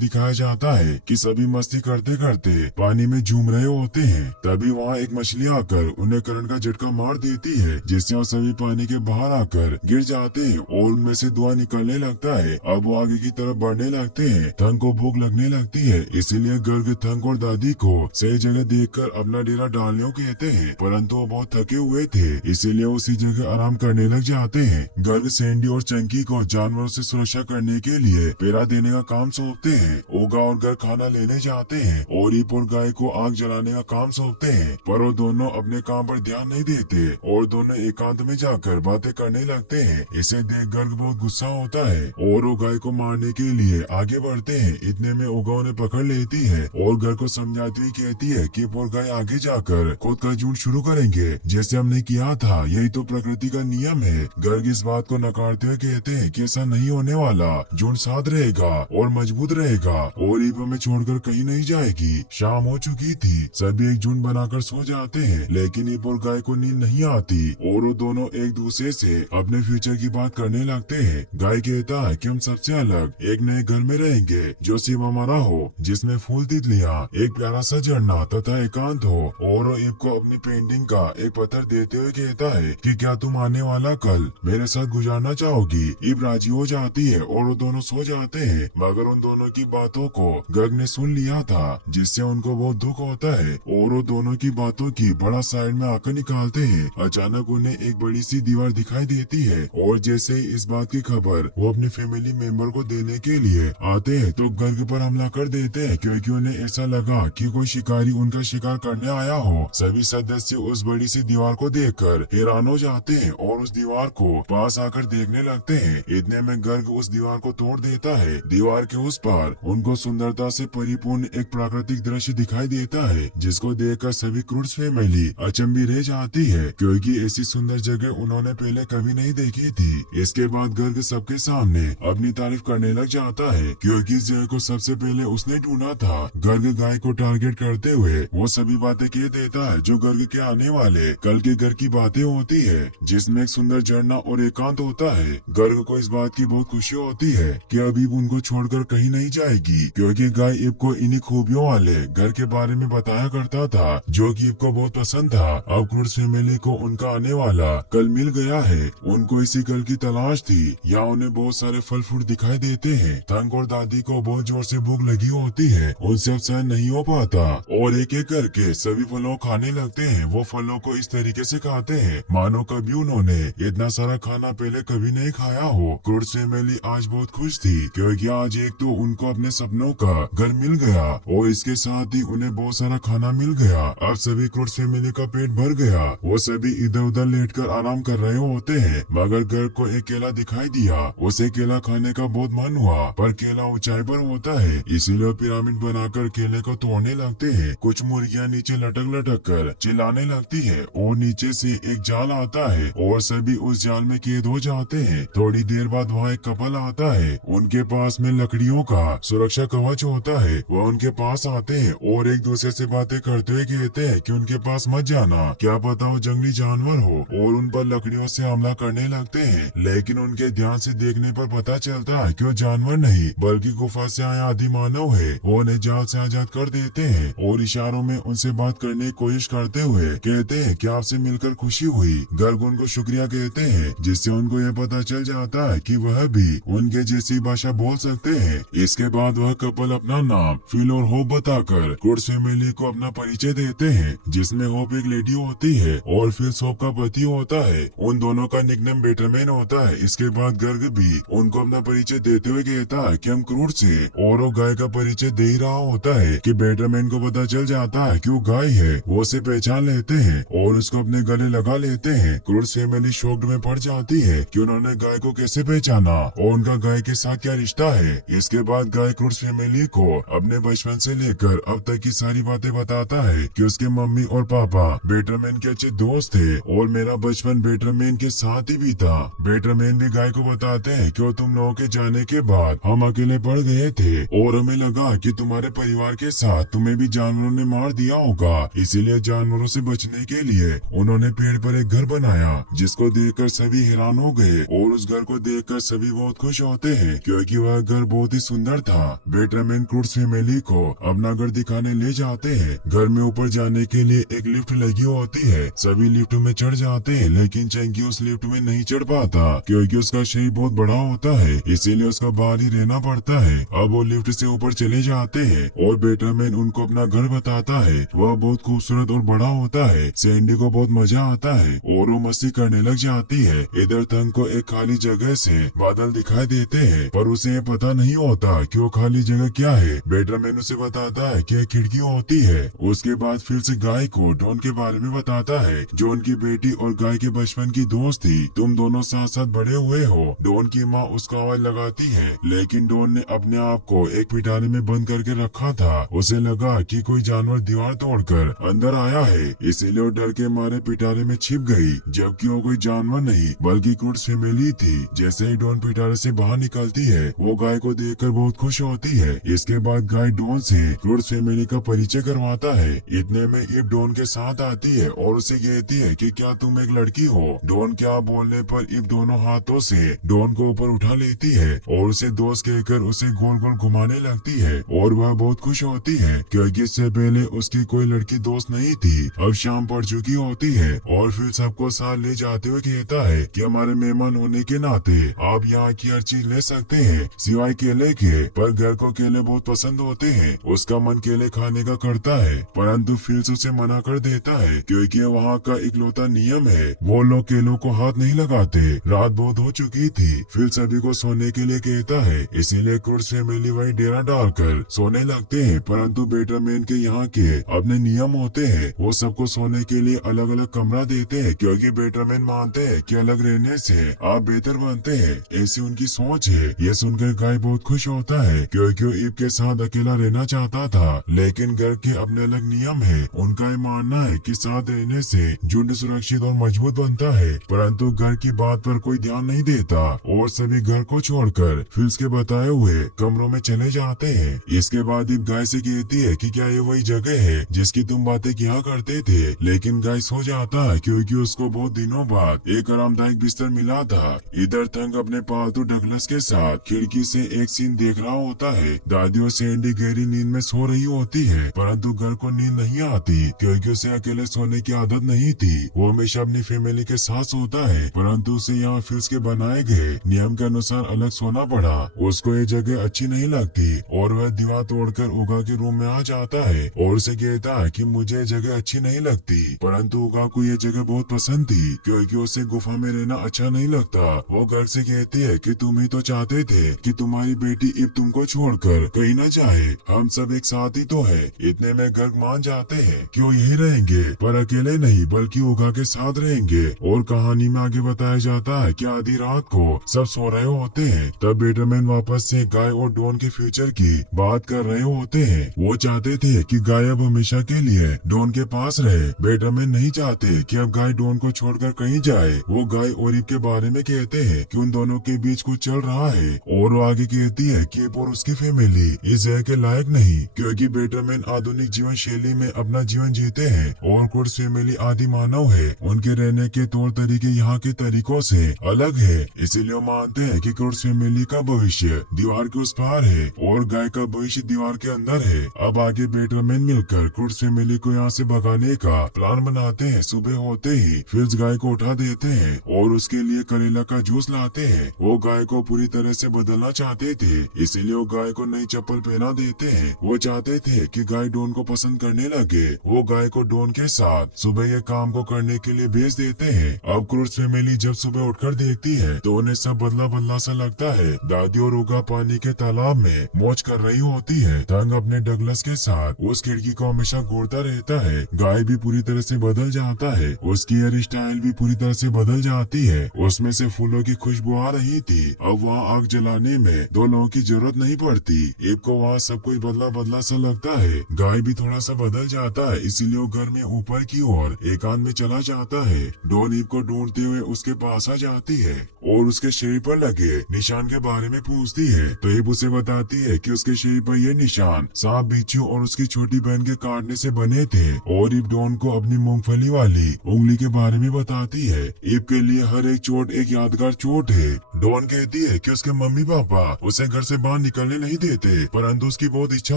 दिखाया जाता है कि सभी मस्ती करते करते पानी में झूम रहे होते हैं। तभी वहाँ एक मछली आकर उन्हें करंट का झटका मार देती है, जिससे वो सभी पानी के बाहर आकर गिर जाते हैं और उनमें से धुआं निकलने लगता है। अब वो आगे की तरफ बढ़ने लगते हैं। थंग को भूख लगने लगती है, इसीलिए गर्ग थंग और दादी को सही जगह देखकर अपना डेरा डालने को कहते हैं, परंतु वो बहुत थके हुए थे, इसीलिए उसी जगह आराम करने लग जाते हैं। गर्ग सैंडी और चंकी को जानवरों से सुरक्षा करने के लिए पेरा देने का काम सौंपते हैं। ओगा और गर्ग खाना लेने जाते हैं और ईप और गाय को आग जलाने का काम सौंपते हैं, पर वो दोनों अपने काम पर ध्यान नहीं देते और दोनों एकांत में जाकर बातें करने लगते हैं। इसे देख गर्ग बहुत गुस्सा होता है और वो गाय को मारने के लिए आगे बढ़ते हैं। इतने में ओगा उन्हें पकड़ लेती है और गर्ग को समझाती हुई कहती है कि ईप और गाय आगे जाकर खुद का झुंड शुरू करेंगे, जैसे हमने किया था, यही तो प्रकृति का नियम है। गर्ग इस बात को नकारते हुए कहते हैं कि ऐसा नहीं होने वाला, झुंड साथ रहेगा और मजबूत रहेगा और ईप हमें छोड़कर कहीं नहीं जाएगी। शाम हो चुकी थी, सभी एक झुंड बनाकर सो जाते हैं, लेकिन ईप और गाय को नींद नहीं आती और वो दोनों एक दूसरे से अपने फ्यूचर की बात करने लगते हैं। गाय कहता है कि हम सबसे अलग एक नए घर में रहेंगे जो सिर्फ हमारा हो, जिसमें फूल तितलियां, एक प्यारा सा झरना तथा एकांत हो। और वो ईप को अपनी पेंटिंग का एक पत्थर देते हुए कहता है कि क्या तुम आने वाला कल मेरे साथ गुजारना चाहोगी। ईप राजी हो जाती है और वो दोनों सो जाते हैं, मगर उन दोनों की बातों को गर्ग ने सुन लिया था, जिससे उनको बहुत दुख होता है और वो दोनों की बातों की बड़ा साइड में आकर निकालते हैं। अचानक उन्हें एक बड़ी सी दीवार दिखाई देती है और जैसे ही इस बात की खबर वो अपने फैमिली मेंबर को देने के लिए आते हैं तो गर्ग पर हमला कर देते हैं, क्योंकि उन्हें ऐसा लगा कि कोई शिकारी उनका शिकार करने आया हो। सभी सदस्य उस बड़ी सी दीवार को देखकर हैरान हो जाते हैं और उस दीवार को पास आकर देखने लगते हैं। इतने में गर्ग उस दीवार को तोड़ देता है। दीवार के उस पार उनको सुंदरता से परिपूर्ण एक प्राकृतिक दृश्य दिखाई देता है, जिसको देखकर सभी क्रूड्स फैमिली अचंभी रह जाती है, क्योंकि ऐसी सुंदर जगह उन्होंने पहले कभी नहीं देखी थी। इसके बाद गर्ग सबके सामने अपनी तारीफ करने लग जाता है, क्योंकि इस जगह को सबसे पहले उसने ढूंढा था। गर्ग गाय को टारगेट करते हुए वो सभी बातें कह देता है जो गर्ग के आने वाले कल के घर की बातें होती है, जिसमें एक सुंदर झरना और एकांत होता है। गर्ग को इस बात की बहुत खुशी होती है कि अभी उनको छोड़कर कहीं नहीं जाएगी, क्योंकि गाय ईप को इन्हीं खूबियों वाले घर के बारे में बताया करता था, जो कि ईप को बहुत पसंद था। अब क्रूड्स फैमिली को उनका आने वाला कल मिल गया है। उनको इसी कल की तलाश थी। यहाँ उन्हें बहुत सारे फल फ्रूट दिखाई देते हैं। थंग और दादी को बहुत जोर से भूख लगी होती है, उनसे अब सहन नहीं हो पाता और एक एक करके सभी फलों को खाने लगते हैं। वो फलों को इस तरीके से खाते हैं मानो कभी उन्होंने इतना सारा खाना पहले कभी नहीं खाया हो। क्रूड्स फैमिली आज बहुत खुश थी, क्योंकि आज एक तो उनको अपने सपनों का घर मिल गया और इसके साथ ही उन्हें बहुत सारा खाना मिल गया। अब सभी क्रूड्स फैमिली का पेट भर गया। वो सभी इधर उधर लेटकर आराम कर रहे होते हैं, मगर गर्ग को एक केला दिखाई दिया। उसे केला खाने का बहुत मन हुआ, पर केला ऊंचाई पर होता है, इसीलिए पिरामिड बनाकर केले को तोड़ने लगते हैं। कुछ मुर्गियां नीचे लटक लटक कर चिल्लाने लगती है और नीचे से एक जाल आता है और सभी उस जाल में कैद हो जाते हैं। थोड़ी देर बाद वहाँ एक कपल आता है। उनके पास में लकड़ियों का सुरक्षा कवच होता है। वह उनके पास आते हैं और एक दूसरे से बातें करते हुए कहते हैं कि उनके पास मत जाना, क्या पता वो जंगली जानवर हो, और उन पर लकड़ियों से हमला करने लगते हैं। लेकिन उनके ध्यान से देखने पर पता चलता है कि वो जानवर नहीं बल्कि गुफा से आया आदि मानव है। वो उन्हें जाल से आजाद कर देते हैं और इशारों में उनसे बात करने की कोशिश करते हुए कहते हैं कि आपसे मिलकर खुशी हुई। गर्ग उनको शुक्रिया कहते हैं, जिससे उनको यह पता चल जाता है कि वह भी उनके जैसी भाषा बोल सकते हैं। इसके बाद वह कपल अपना नाम फिल और होप बताकर क्रूड्स फैमिली को अपना परिचय देते हैं, जिसमें होप एक लेडी होती है और फिल होप का पति होता है। उन दोनों का निकनेम बेटरमैन होता है। इसके बाद गर्ग भी उनको अपना परिचय देते हुए कहता है कि हम क्रूड्स दूर से और वो गाय का परिचय दे ही रहा होता है कि बैटरमैन को पता चल जाता है कि वो गाय है। वो उसे पहचान लेते हैं और उसको अपने गले लगा लेते हैं। क्रूड्स फैमिली शॉक्ड में पड़ जाती है कि उन्होंने गाय को कैसे पहचाना और उनका गाय के साथ क्या रिश्ता है। इसके बाद गाय क्रूड्स फैमिली को अपने बचपन से लेकर अब तक की सारी बातें बताता है कि उसके मम्मी और पापा बैटरमैन के अच्छे दोस्त थे और मेरा बचपन बैटरमैन के साथ ही बीता। बैटरमैन भी गाय को बताते हैं कि तुम लोगों के जाने के बाद हम अकेले पड़ गए थे और हमें लगा कि तुम्हारे परिवार के साथ तुम्हें भी जानवरों ने मार दिया होगा, इसीलिए जानवरों से बचने के लिए उन्होंने पेड़ पर एक घर बनाया जिसको देखकर सभी हैरान हो गए और उस घर को देखकर सभी बहुत खुश होते हैं क्योंकि वह घर बहुत ही सुंदर था। बैटरमैन क्रूड्स फैमिली को अपना घर दिखाने ले जाते हैं। घर में ऊपर जाने के लिए एक लिफ्ट लगी होती है। सभी लिफ्ट में चढ़ जाते हैं लेकिन चंकी उस लिफ्ट में नहीं चढ़ पाता क्योंकि उसका शरीर बहुत बड़ा होता है, इसीलिए उसका बाहर ही रहना पड़ता है। अब वो लिफ्ट से ऊपर चले जाते हैं और बैटरमैन उनको अपना घर बताता है। वह बहुत खूबसूरत और बड़ा होता है। सैंडी को बहुत मजा आता है और वो मस्ती करने लग जाती है। इधर थंग को एक खाली जगह से बादल दिखाई देते हैं पर उसे ये पता नहीं होता कि वो खाली जगह क्या है। बैटरमैन उसे बताता है कि एक खिड़की होती है। उसके बाद फिर से गाय को डॉन के बारे में बताता है जो उनकी बेटी और गाय के बचपन की दोस्त थी। तुम दोनों साथ साथ बड़े हुए हो। डॉन की माँ उसको आवाज लगाती है लेकिन डॉन ने अपने आप को एक पिटारे में बंद करके रखा था। उसे लगा कि कोई जानवर दीवार तोड़कर अंदर आया है, इसीलिए वो डर के मारे पिटारे में छिप गई, जबकि वो कोई जानवर नहीं बल्कि क्रूड्स फैमिली थी। जैसे ही डॉन पिटारे से बाहर निकलती है वो गाय को देखकर बहुत खुश होती है। इसके बाद गाय डॉन से क्रूड्स फैमिली का परिचय करवाता है। इतने में इब डॉन के साथ आती है और उसे कहती है कि क्या तुम एक लड़की हो। डॉन क्या बोलने पर इब दोनों हाथों से डॉन को ऊपर उठा लेती है और उसे दोस्त कहकर उसे गोल गोल घुमाने लगती है और वह बहुत खुश होती है क्योंकि इससे पहले उसकी कोई लड़की दोस्त नहीं थी। अब शाम पड़ चुकी होती है और फिर सबको साथ ले जाते हुए कहता है कि हमारे मेहमान होने के नाते आप यहाँ की हर चीज ले सकते हैं सिवाय केले के। पर घर को केले बहुत पसंद होते हैं। उसका मन केले खाने का करता है परंतु फिल्स उसे मना कर देता है क्योंकि वहाँ का इकलौता नियम है वो लोग केलों को हाथ नहीं लगाते। रात बहुत हो चुकी थी। फिल सभी को सोने के लिए कहता है, इसीलिए क्रूड्स फैमिली वही डेरा डालकर सोने लगते हैं। परंतु बैटरमैन के यहाँ के अपने नियम होते हैं। वो सबको सोने के लिए अलग अलग कमरा देते हैं क्योंकि बैटरमैन मानते हैं कि अलग रहने से आप बेहतर बनते हैं। ऐसी उनकी सोच है। ये सुनकर गाय बहुत खुश होता है क्योंकि वो ईब के साथ अकेला रहना चाहता था लेकिन घर के अपने अलग नियम है। उनका ये मानना है कि साथ रहने से झुंड सुरक्षित और मजबूत बनता है। परंतु घर की बात पर कोई ध्यान नहीं देता और सभी घर को छोड़कर फिल्स के बताए हुए कमरों में चले जाते हैं। इसके बाद ईब गाय से कहती है कि क्या ये वही जगह है जिसकी तुम बातें किया करते थे। लेकिन गाय सो जाता है क्योंकि उसको बहुत दिनों बाद एक आरामदायक बिस्तर मिला था। इधर थंग अपने पालतू डगलस के साथ खिड़की से एक सीन देख रहा होता है। दादी और सैंडी गहरी नींद में सो रही होती है परंतु घर को नींद नहीं आती क्योंकि उसे अकेले सोने की आदत नहीं थी। वो हमेशा अपनी फैमिली के साथ सोता है परंतु उसे यहाँ फिल्स के बनाए गए नियम के अनुसार अलग सोना पड़ा। उसको ये जगह अच्छी नहीं लगती और वह दीवार तोड़कर उगा के रूम में आ जाता है और उसे कहता है कि मुझे ये जगह अच्छी नहीं लगती। परंतु उगा को ये जगह बहुत पसंद थी क्योंकि उसे गुफा में रहना अच्छा नहीं लगता। वो घर से कहती है कि तुम ही तो चाहते थे कि तुम्हारी बेटी ईब तुमको छोड़कर कहीं न जाए। हम सब एक साथ ही तो है। इतने में घर मान जाते हैं कि वो यही रहेंगे पर अकेले नहीं बल्कि उगा के साथ रहेंगे। और कहानी में आगे बताया जाता है कि आधी रात को सब सो रहे होते हैं तब बैटरमैन वापस से गाय और डॉन के फ्यूचर की बात कर रहे होते हैं। वो चाहते थे कि गाय अब हमेशा के लिए डॉन के पास रहे। बैटरमैन नहीं चाहते कि अब गाय डॉन को छोड़कर कहीं जाए। वो गाय और ईब के बारे में कहते हैं कि उन दोनों के बीच कुछ चल रहा है और वो आगे कहती है कि ईब और उसकी फैमिली इस जगह के लायक नहीं क्योंकि बैटरमैन आधुनिक जीवन शैली में अपना जीवन जीते हैं और क्रूड्स फैमिली आदि मानव है। उनके रहने के तौर तरीके यहाँ के तरीकों से अलग है, इसीलिए वो मानते हैं कि क्रूड्स फैमिली का भविष्य दीवार के उस पार है और गाय का भविष्य दीवार के अंदर है। अब आगे बैटरमैन मिलकर क्रूड्स फैमिली को यहाँ से भगाने का प्लान बनाते हैं। सुबह होते ही फिल्स गाय को उठा देते हैं और उसके लिए करेला का जूस लाते हैं। वो गाय को पूरी तरह से बदलना चाहते थे इसीलिए वो गाय को नई चप्पल पहना देते हैं। वो चाहते थे कि गाय डॉन को पसंद करने लगे। वो गाय को डॉन के साथ सुबह ये काम को करने के लिए भेज देते हैं। अब क्रूड्स फैमिली जब सुबह उठकर देखती है तो उन्हें सब बदला बदला सा लगता है। दादी और उगा पानी के तालाब में मौज कर रही होती है। तंग अपने डगलस के साथ उस खिड़की को हमेशा घूरता रहता है। गाय भी पूरी तरह से बदल जाता है, उसकी हेयर स्टाइल भी पूरी तरह से बदल जाती है। उसमें से फूलों की खुशबू आ रही थी। अब वहाँ आग जलाने में दो लोगों की जरूरत नहीं पड़ती। इब को वहाँ सब कुछ बदला बदला सा लगता है। गाय भी थोड़ा सा बदल जाता है, इसीलिए वो घर में ऊपर की ओर एकांत में चला जाता है। डॉन ईब को ढूंढते हुए उसके पास आ जाती है और उसके शरीर पर लगे निशान के बारे में पूछती है। तो ईब उसे बताती है कि उसके शरीर पर ये निशान सांप, बिच्छू और उसकी छोटी बहन के काटने से बने थे। और ईब डॉन को अपनी मूंगफली वाली उंगली के बारे में बताती है। ईब के लिए हर एक चोट एक यादगार चोट है। डॉन कहती है कि उसके मम्मी पापा उसे घर से बाहर निकलने नहीं देते, परंतु उसकी बहुत इच्छा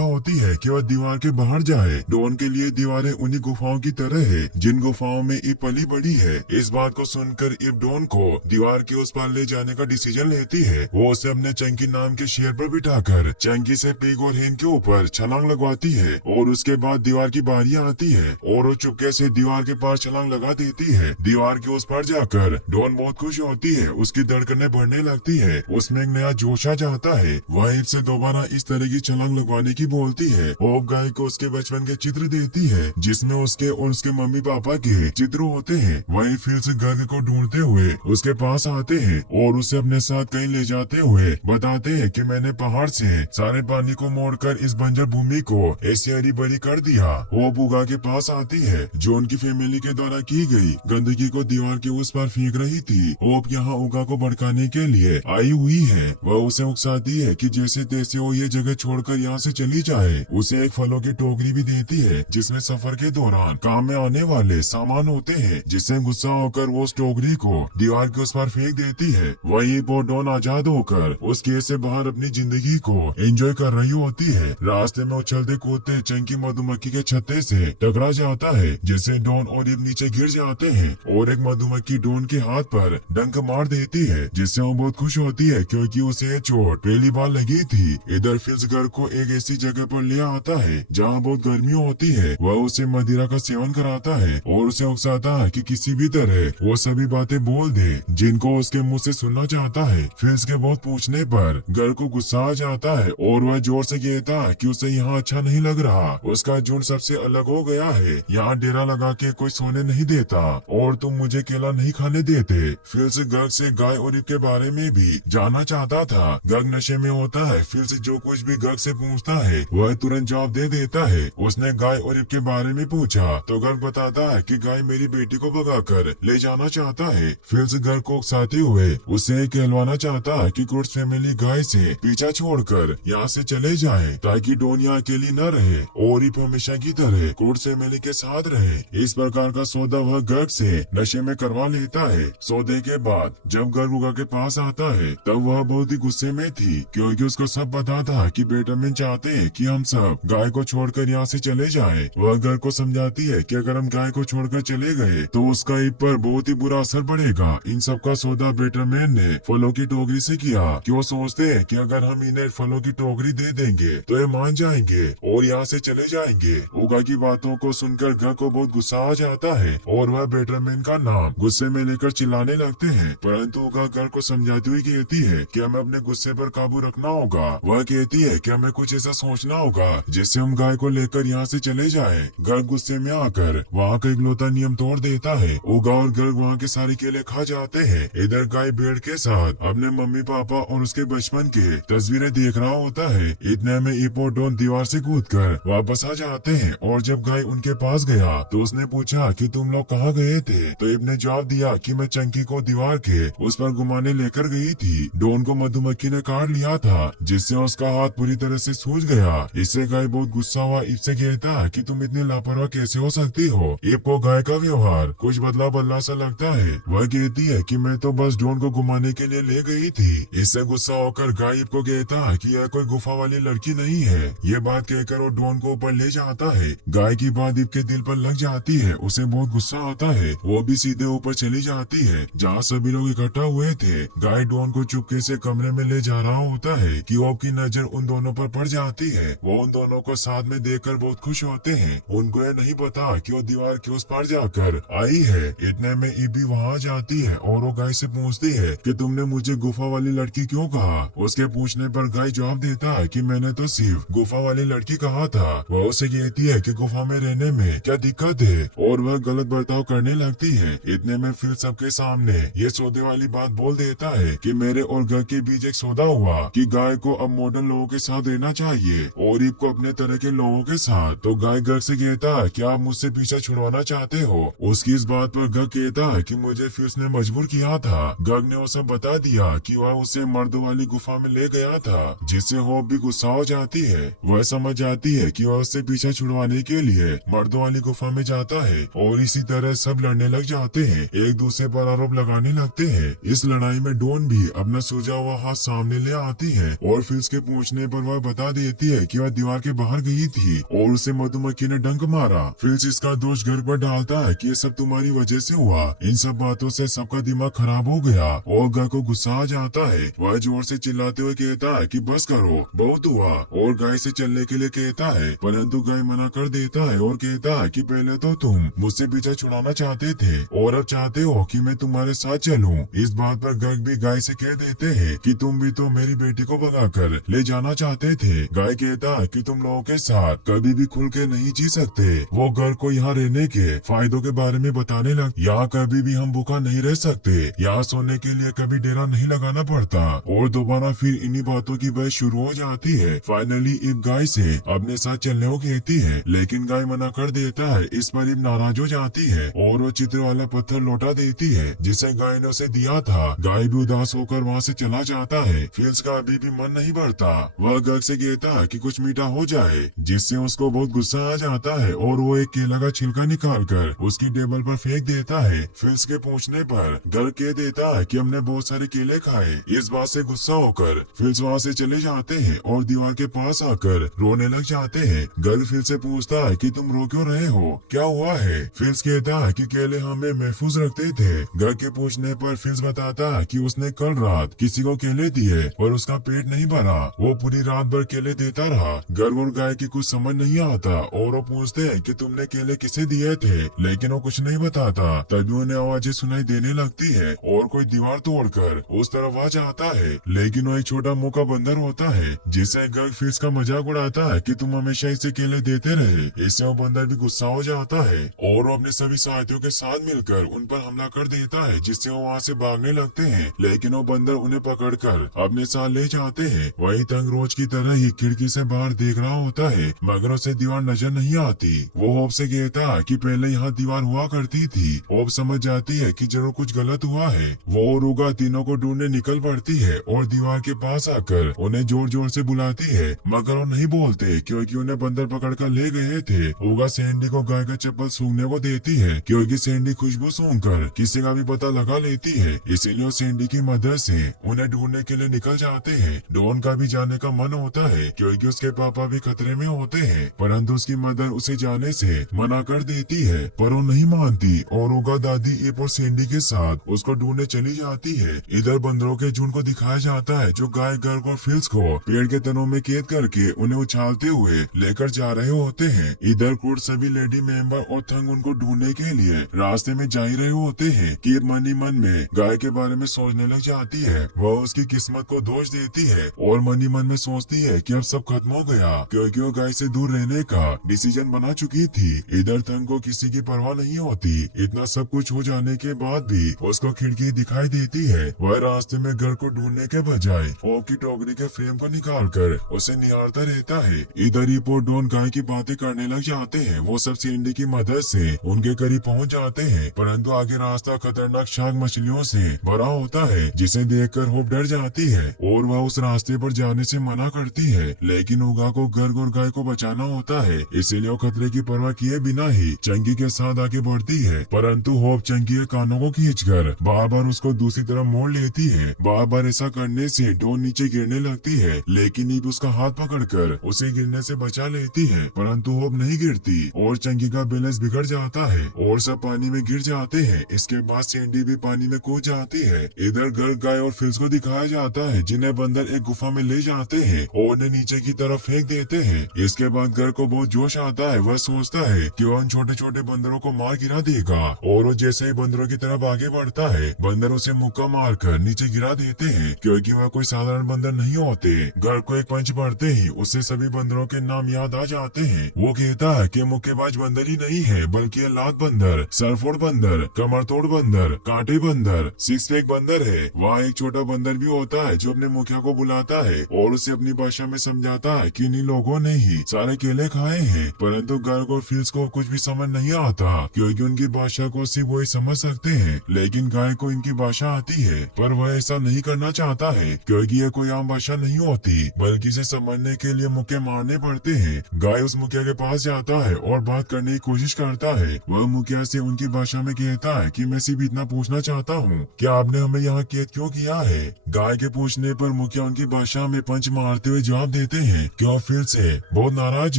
होती है कि वह दीवार के बाहर जाए। डॉन के लिए दीवारें उन्हीं गुफाओं की तरह है जिन गुफाओं में ईब पली बड़ी है। इस बात को सुनकर ईब डॉन को दीवार के उस पार ले जाने का डिसीजन लेती है। वो उसे अपने चंकी नाम के शेर पर बिठाकर चंकी से पिग और हेन के ऊपर छलांग लगवाती है और उसके बाद दीवार की बारी आती है और वो चुपके से दीवार के पास छलांग लगा देती है। दीवार के उस पार जाकर डॉन बहुत खुश होती है, उसकी धड़कनें बढ़ने लगती है, उसमें एक नया जोश आ जाता है। वह ईब से दोबारा इस तरह की छलांग लगवाने की बोलती है और गाय को उसके बचपन के चित्र देती है जिसमें उसके और उसके मम्मी पापा के चित्र होते हैं। वही फिर से गर्ग को ढूंढते हुए उसके पास आते हैं और उसे अपने साथ कहीं ले जाते हुए बताते हैं कि मैंने पहाड़ से सारे पानी को मोड़कर इस बंजर भूमि को ऐसी हरी भरी कर दिया। वो बुगा के पास आती है जो उनकी फैमिली के द्वारा की गई गंदगी को दीवार के उस पर फेंक रही थी। होप यहाँ उगा को भड़काने के लिए आई हुई है। वह उसे उकसाती है कि जैसे तैसे वो ये जगह छोड़कर यहाँ से चली जाए। उसे एक फलों की टोकरी भी देती है जिसमें सफर के दौरान काम में आने वाले सामान होते हैं, जिससे गुस्सा होकर वो उस टोकरी को दीवार के उस पर फेंक देती है। वही डॉन आजाद होकर उस केस से बाहर अपनी जिंदगी को एंजॉय कर रही होती है। रास्ते में उछलते कूदते चंकी मधुमक्खी के छत्ते से टकरा जाता है, जिससे डॉन और ईब नीचे गिर जाते हैं और एक मधुमक्खी डॉन के हाथ पर डंक मार देती है, जिससे वो बहुत खुश होती है क्योंकि उसे ये चोट पहली बार लगी थी। इधर फिल्स घर को एक ऐसी जगह पर ले आता है जहाँ बहुत गर्मी होती है। वह उसे मदिरा का सेवन कराता है और उसे उकसाता है कि किसी भी तरह वो सभी बातें बोल दे जिनको उसके मुंह से सुनना चाहता है। फिल्स के बहुत पूछने पर घर को गुस्सा आ जाता है और वह जोर से कहता है कि उसे यहाँ अच्छा नहीं लग रहा। उसका झुंड सबसे अलग हो गया है, यहाँ डेरा लगा के कोई सोने नहीं देता और तुम मुझे केला नहीं खाने देते। फिल्स गर्ग से गाय और ईब के बारे में भी जानना चाहता था। गर्ग नशे में होता है। फिल्स जो कुछ भी गर्ग से पूछता है वह तुरंत जवाब दे देता है। उसने गाय और ईब के बारे में पूछा तो गर्ग बताता है कि गाय मेरी बेटी को भगाकर ले जाना चाहता है। फिल्स गर्ग को उकसाते हुए उसे कहलवाना चाहता है कि गुड्स फैमिली गाय से पीछा छोड़कर यहाँ से चले जाए ताकि डॉन यहाँ अकेली न रहे और ईब हमेशा की तरह गुड्स फैमिली के साथ रहे। इस प्रकार का सौदा वह गर्ग से नशे में करवा लेता है। सौदे के बाद जब गर्ग उगा के पास आता है तब वह बहुत ही गुस्से में थी क्योंकि उसको सब पता था कि बेटरमैन चाहते हैं कि हम सब गाय को छोड़कर यहाँ से चले जाएं। वह गर्ग को समझाती है कि अगर हम गाय को छोड़कर चले गए तो उसका ईब पर बहुत ही बुरा असर पड़ेगा। इन सब का सौदा बेटरमैन ने फलों की टोकरी से किया कि वो सोचते हैं कि अगर हम इन्हें फलों की टोकरी दे देंगे तो ये मान जाएंगे और यहाँ से चले जाएंगे। उगा की बातों को सुनकर गर्ग को बहुत गुस्सा आ जाता है और वह बेटरमैन का नाम गुस्से में लेकर चिल्लाने लगते हैं, परंतु उगा गर्ग को समझाती हुई कहती है कि हमें अपने गुस्से पर काबू रखना होगा। वह कहती है कि हमें कुछ ऐसा सोचना होगा जिससे हम गाय को लेकर यहाँ से चले जाएं। गर्ग गुस्से में आकर वहाँ का इकलौता नियम तोड़ देता है। उगा और गर्ग वहाँ के सारे केले खा जाते हैं। इधर गाय भेड़ के साथ अपने मम्मी पापा और उसके बचपन के तस्वीरें देख रहा होता है। इतने में ईब और डॉन दीवार से कूदकर वापस आ जाते हैं और जब गाय उनके पास गया तो उसने पूछा कि तुम लोग कहाँ गए थे। तो ईब ने जवाब दिया कि मैं चंकी को दीवार के उस पर घुमाने लेकर गई थी। डॉन को मधुमक्खी ने काट लिया था जिससे उसका हाथ पूरी तरह से सूज गया। इससे गाय बहुत गुस्सा हुआ ईब से कहता कि तुम इतनी लापरवाह कैसे हो सकती हो। ईब को गाय का व्यवहार कुछ बदला बदला सा लगता है। वह कहती है कि मैं तो बस डॉन को घुमाने के लिए ले गई थी। इससे गुस्सा होकर गाय ईब को कहता कि यह कोई गुफा वाली लड़की नहीं है। ये बात कहकर वो डॉन को ऊपर ले जाता है। गाय की बात ईब के दिल पर लग जाती है। उसे बहुत गुस्सा आता है। वो भी सीधे ऊपर चली जाती है जहाँ सभी लोग इकट्ठा हुए थे। गाय डॉन को चुपके से कमरे में ले जा रहा होता है कि ओब की नजर उन दोनों पर पड़ जाती है। वो उन दोनों को साथ में देखकर बहुत खुश होते हैं। उनको यह नहीं पता कि वो दीवार के उस पार जाकर आई है। इतने में ईब भी वहाँ जाती है और वो गाय से पूछती है कि तुमने मुझे गुफा वाली लड़की क्यों कहा। उसके उसके पूछने पर गाय जवाब देता है कि मैंने तो सिर्फ गुफा वाली लड़की कहा था। वह उसे कहती है कि गुफा में रहने में क्या दिक्कत है और वह गलत बर्ताव करने लगती है। इतने में फिर सबके सामने ये सौदे वाली बात बोल देता है कि मेरे और घर के बीच एक सौदा हुआ कि गाय को अब मॉडर्न लोगों के साथ रहना चाहिए और ईब को अपने तरह के लोगों के साथ। तो गाय घर से कहता है क्या आप मुझसे पीछा छुड़वाना चाहते हो। उसकी इस बात पर गग कहता है कि मुझे फिर उसने मजबूर किया था। गग ने उसे बता दिया कि वह उसे मर्दों वाली गुफा में ले गया था, जिससे होप भी गुस्सा हो जाती है। वह समझ जाती है कि वह उससे पीछा छुड़वाने के लिए मर्दों वाली गुफा में जाता है और इसी तरह सब लड़ने लग जाते हैं, एक दूसरे पर आरोप लगाने लगते हैं। इस लड़ाई में डॉन भी अपना सूझा हुआ हाथ सामने ले आती है और फिल्स के पूछने पर वह बता देती है कि वह दीवार के बाहर गई थी और उसे मधुमक्खी ने डंक मारा। फिल्स इसका दोष घर पर डालता है कि ये सब तुम्हारी वजह से हुआ। इन सब बातों से सबका दिमाग खराब हो गया और गाय को गुस्सा आ जाता है। वह जोर से चिल्लाते हुए कहता है कि बस करो, बहुत हुआ, और गाय से चलने के लिए कहता है, परंतु गाय मना कर देता है और कहता है कि पहले तो तुम मुझसे पीछा छुड़ाना चाहते थे और अब चाहते हो कि मैं तुम्हारे साथ चलूं। इस बात पर गग भी गाय से कह देते हैं कि तुम भी तो मेरी बेटी को भगाकर ले जाना चाहते थे। गाय कहता है कि तुम लोगों के साथ कभी भी खुल के नहीं जी सकते। वो घर को यहाँ रहने के फायदों के बारे में बताने लग, यहाँ कभी भी हम भूखा नहीं रह सकते, यहाँ सोने के लिए कभी डेरा नहीं लगाना पड़ता। और दोबारा फिर इन्हीं बातों की बहस शुरू हो जाती है। फाइनली इब गाय से अपने साथ चलने को कहती है, लेकिन गाय मना कर देता है। इस पर इब नाराज हो जाती है और वो चित्र वाला पत्थर लौटा देती है जिसे गाय ने उसे दिया था। गाय भी उदास होकर वहाँ से चला जाता है। फिल्स का अभी भी मन नहीं भरता। वह गग से कहता है कि कुछ मीठा हो जाए, जिससे उसको बहुत गुस्सा आ जाता है और वो एक केला का छिलका निकाल कर उसकी टेबल पर फेंक देता है। फिल्स के पूछने पर गग कह देता है कि हमने बहुत सारे केले खाए। इस बात से गुस्सा होकर फिल्स वहाँ से चले जाते हैं और दीवार के पास आकर रोने लग जाते हैं। गग फिल्स से पूछता है कि तुम रो क्यों रहे हो, क्या हुआ है। फिल्स कहता है कि केले हमें महफूज रखते थे। गग के पूछने पर फिल्स बताता है कि उसने कल रात किसी को केले दिए और उसका पेट नहीं भरा। वो पूरी रात भर केले देता रहा। गर्ग और गाय की कुछ समझ नहीं आता और वो पूछते हैं कि तुमने केले किसे दिए थे, लेकिन वो कुछ नहीं बताता। तभी उन्हें आवाजें सुनाई देने लगती है और कोई दीवार तोड़कर उस तरफ आ जाता है, लेकिन वो एक छोटा मुंह का बंदर होता है, जिससे गर्ग फिल्स का मजाक उड़ाता है कि तुम हमेशा इसे केले देते रहे। इससे वो बंदर भी गुस्सा हो जाता है और वो अपने सभी साथियों के साथ मिलकर उन पर हमला कर देता है, जिससे वो वहाँ से भागने लगते हैं, लेकिन वो बंदर उन्हें पकड़कर अपने साथ ले जाते हैं। वही तंग रोज की तरह ही खिड़की से बाहर देख रहा होता है, मगर उसे दीवार नजर नहीं आती। वो होप से कहता है कि पहले यहाँ दीवार हुआ करती थी। होप समझ जाती है कि जरूर कुछ गलत हुआ है। वो और उगा तीनों को ढूंढने निकल पड़ती है और दीवार के पास आकर उन्हें जोर जोर से बुलाती है, मगर वो नहीं बोलते क्योंकि उन्हें बंदर पकड़ कर ले गए थे। उगा सैंडी को गाय का चप्पल सूंघने को देती है क्योंकि सैंडी खुशबू सूंघकर किसी का भी पता लगा लेती है, इसीलिए सैंडी की मदद से उन्हें ढूंढने के लिए निकल जाते हैं। डॉन का भी जाने का मन होता है क्योंकि उसके पापा भी खतरे में होते हैं, परंतु उसकी मदर उसे जाने से मना कर देती है, पर वो नहीं मानती और उगा दादी एप और सैंडी के साथ उसको ढूंढने चली जाती है। इधर बंदरों के झुंड को दिखाया जाता है जो गाय गर्ग और फिल्स को पेड़ के तनों में कैद करके उन्हें उछालते हुए लेकर जा रहे होते हैं। इधर कुछ सभी लेडी मेंबर और थंग उनको ढूंढने के लिए रास्ते में जा ही रहे होते हैं कि मन ही मन में गाय के बारे में सोचने लग जाती है। वह उसकी किस्मत को दोष देती है और मन ही मन में सोचती है कि अब सब खत्म हो गया क्योंकि वो गाय से दूर रहने का डिसीजन बना चुकी थी। इधर थंग को किसी की परवाह नहीं होती। इतना सब कुछ हो जाने के बाद भी उसको खिड़की दिखाई देती है। वह रास्ते में घर को ढूंढने के बजाय ओक की टोकरी के फ्रेम को निकाल कर उसे निहारता रहता है। इधर ही डॉन गाय की बातें करने लग जाते हैं। वो सब सैंडी की मदद से उनके करीब पहुंच जाते हैं, परंतु आगे रास्ता खतरनाक शार्क मछलियों से भरा होता है, जिसे देखकर होप डर जाती है और वह उस रास्ते पर जाने से मना करती है। लेकिन उगा को गर्ग और गाय को बचाना होता है, इसीलिए वो खतरे की परवाह किए बिना ही चंकी के साथ आगे बढ़ती है, परंतु होप चंकी के कानों को खींचकर बार बार उसको दूसरी तरफ मोड़ लेती है। बार बार ऐसा करने से डॉन नीचे गिरने लगती है, लेकिन ईब उसका हाथ पकड़कर उसे गिरने से बचा लेती है, परंतु होप नहीं गिरती और चंकी का बैलेंस बिगड़ जाता है और सब पानी में गिर जाते हैं। इसके बाद सैंडी भी पानी में कूद जाती है। इधर गर्ग गाय और फिल्स को दिखाया जाता है जिन्हें बंदर एक गुफा में ले जाते हैं और उन्हें नीचे की तरफ फेंक देते हैं। इसके बाद गर्ग को बहुत जोश आता है। वह सोचता है कि वह उन छोटे छोटे बंदरों को मार गिरा देगा और वो जैसे ही बंदरों की तरफ आगे बढ़ता है, बंदर उसे मुक्का मारकर नीचे गिरा देते हैं क्योंकि वह कोई साधारण बंदर नहीं होते। घर को एक पंच पढ़ते ही उसे सभी बंदरों के नाम याद आ जाते हैं। वो कहता है कि मुक्केबाज बंदर ही नहीं है बल्कि लात बंदर, सरफोड़ बंदर, कमर तोड़ बंदर, कांटे बंदर, सिक्स पैक बंदर है। वहाँ एक छोटा बंदर भी होता है जो अपने मुखिया को बुलाता है और उसे अपनी भाषा में समझाता है कि इन लोगों ने ही सारे केले खाए हैं। परंतु गर्ग और फिल्स को कुछ भी समझ नहीं आता क्योंकि उनकी भाषा को सिर्फ वही समझ सकते हैं। लेकिन गाय को इनकी भाषा आती है पर वह ऐसा नहीं करना चाहता है क्योंकि ये कोई आम भाषा नहीं होती बल्कि इसे समझने के लिए मुक्के मारने पड़ते हैं। गाय उस मुखिया के पास जाता है और बात करने की कोशिश करता है। वह मुखिया से उनकी भाषा में कहता है कि मैं सिर्फ इतना पूछना चाहता हूँ कि आपने हमें यहाँ कैद क्यों किया है। गाय के पूछने पर मुखिया उनकी भाषा में पंच मारते हुए जवाब देते हैं कि वह फिर से बहुत नाराज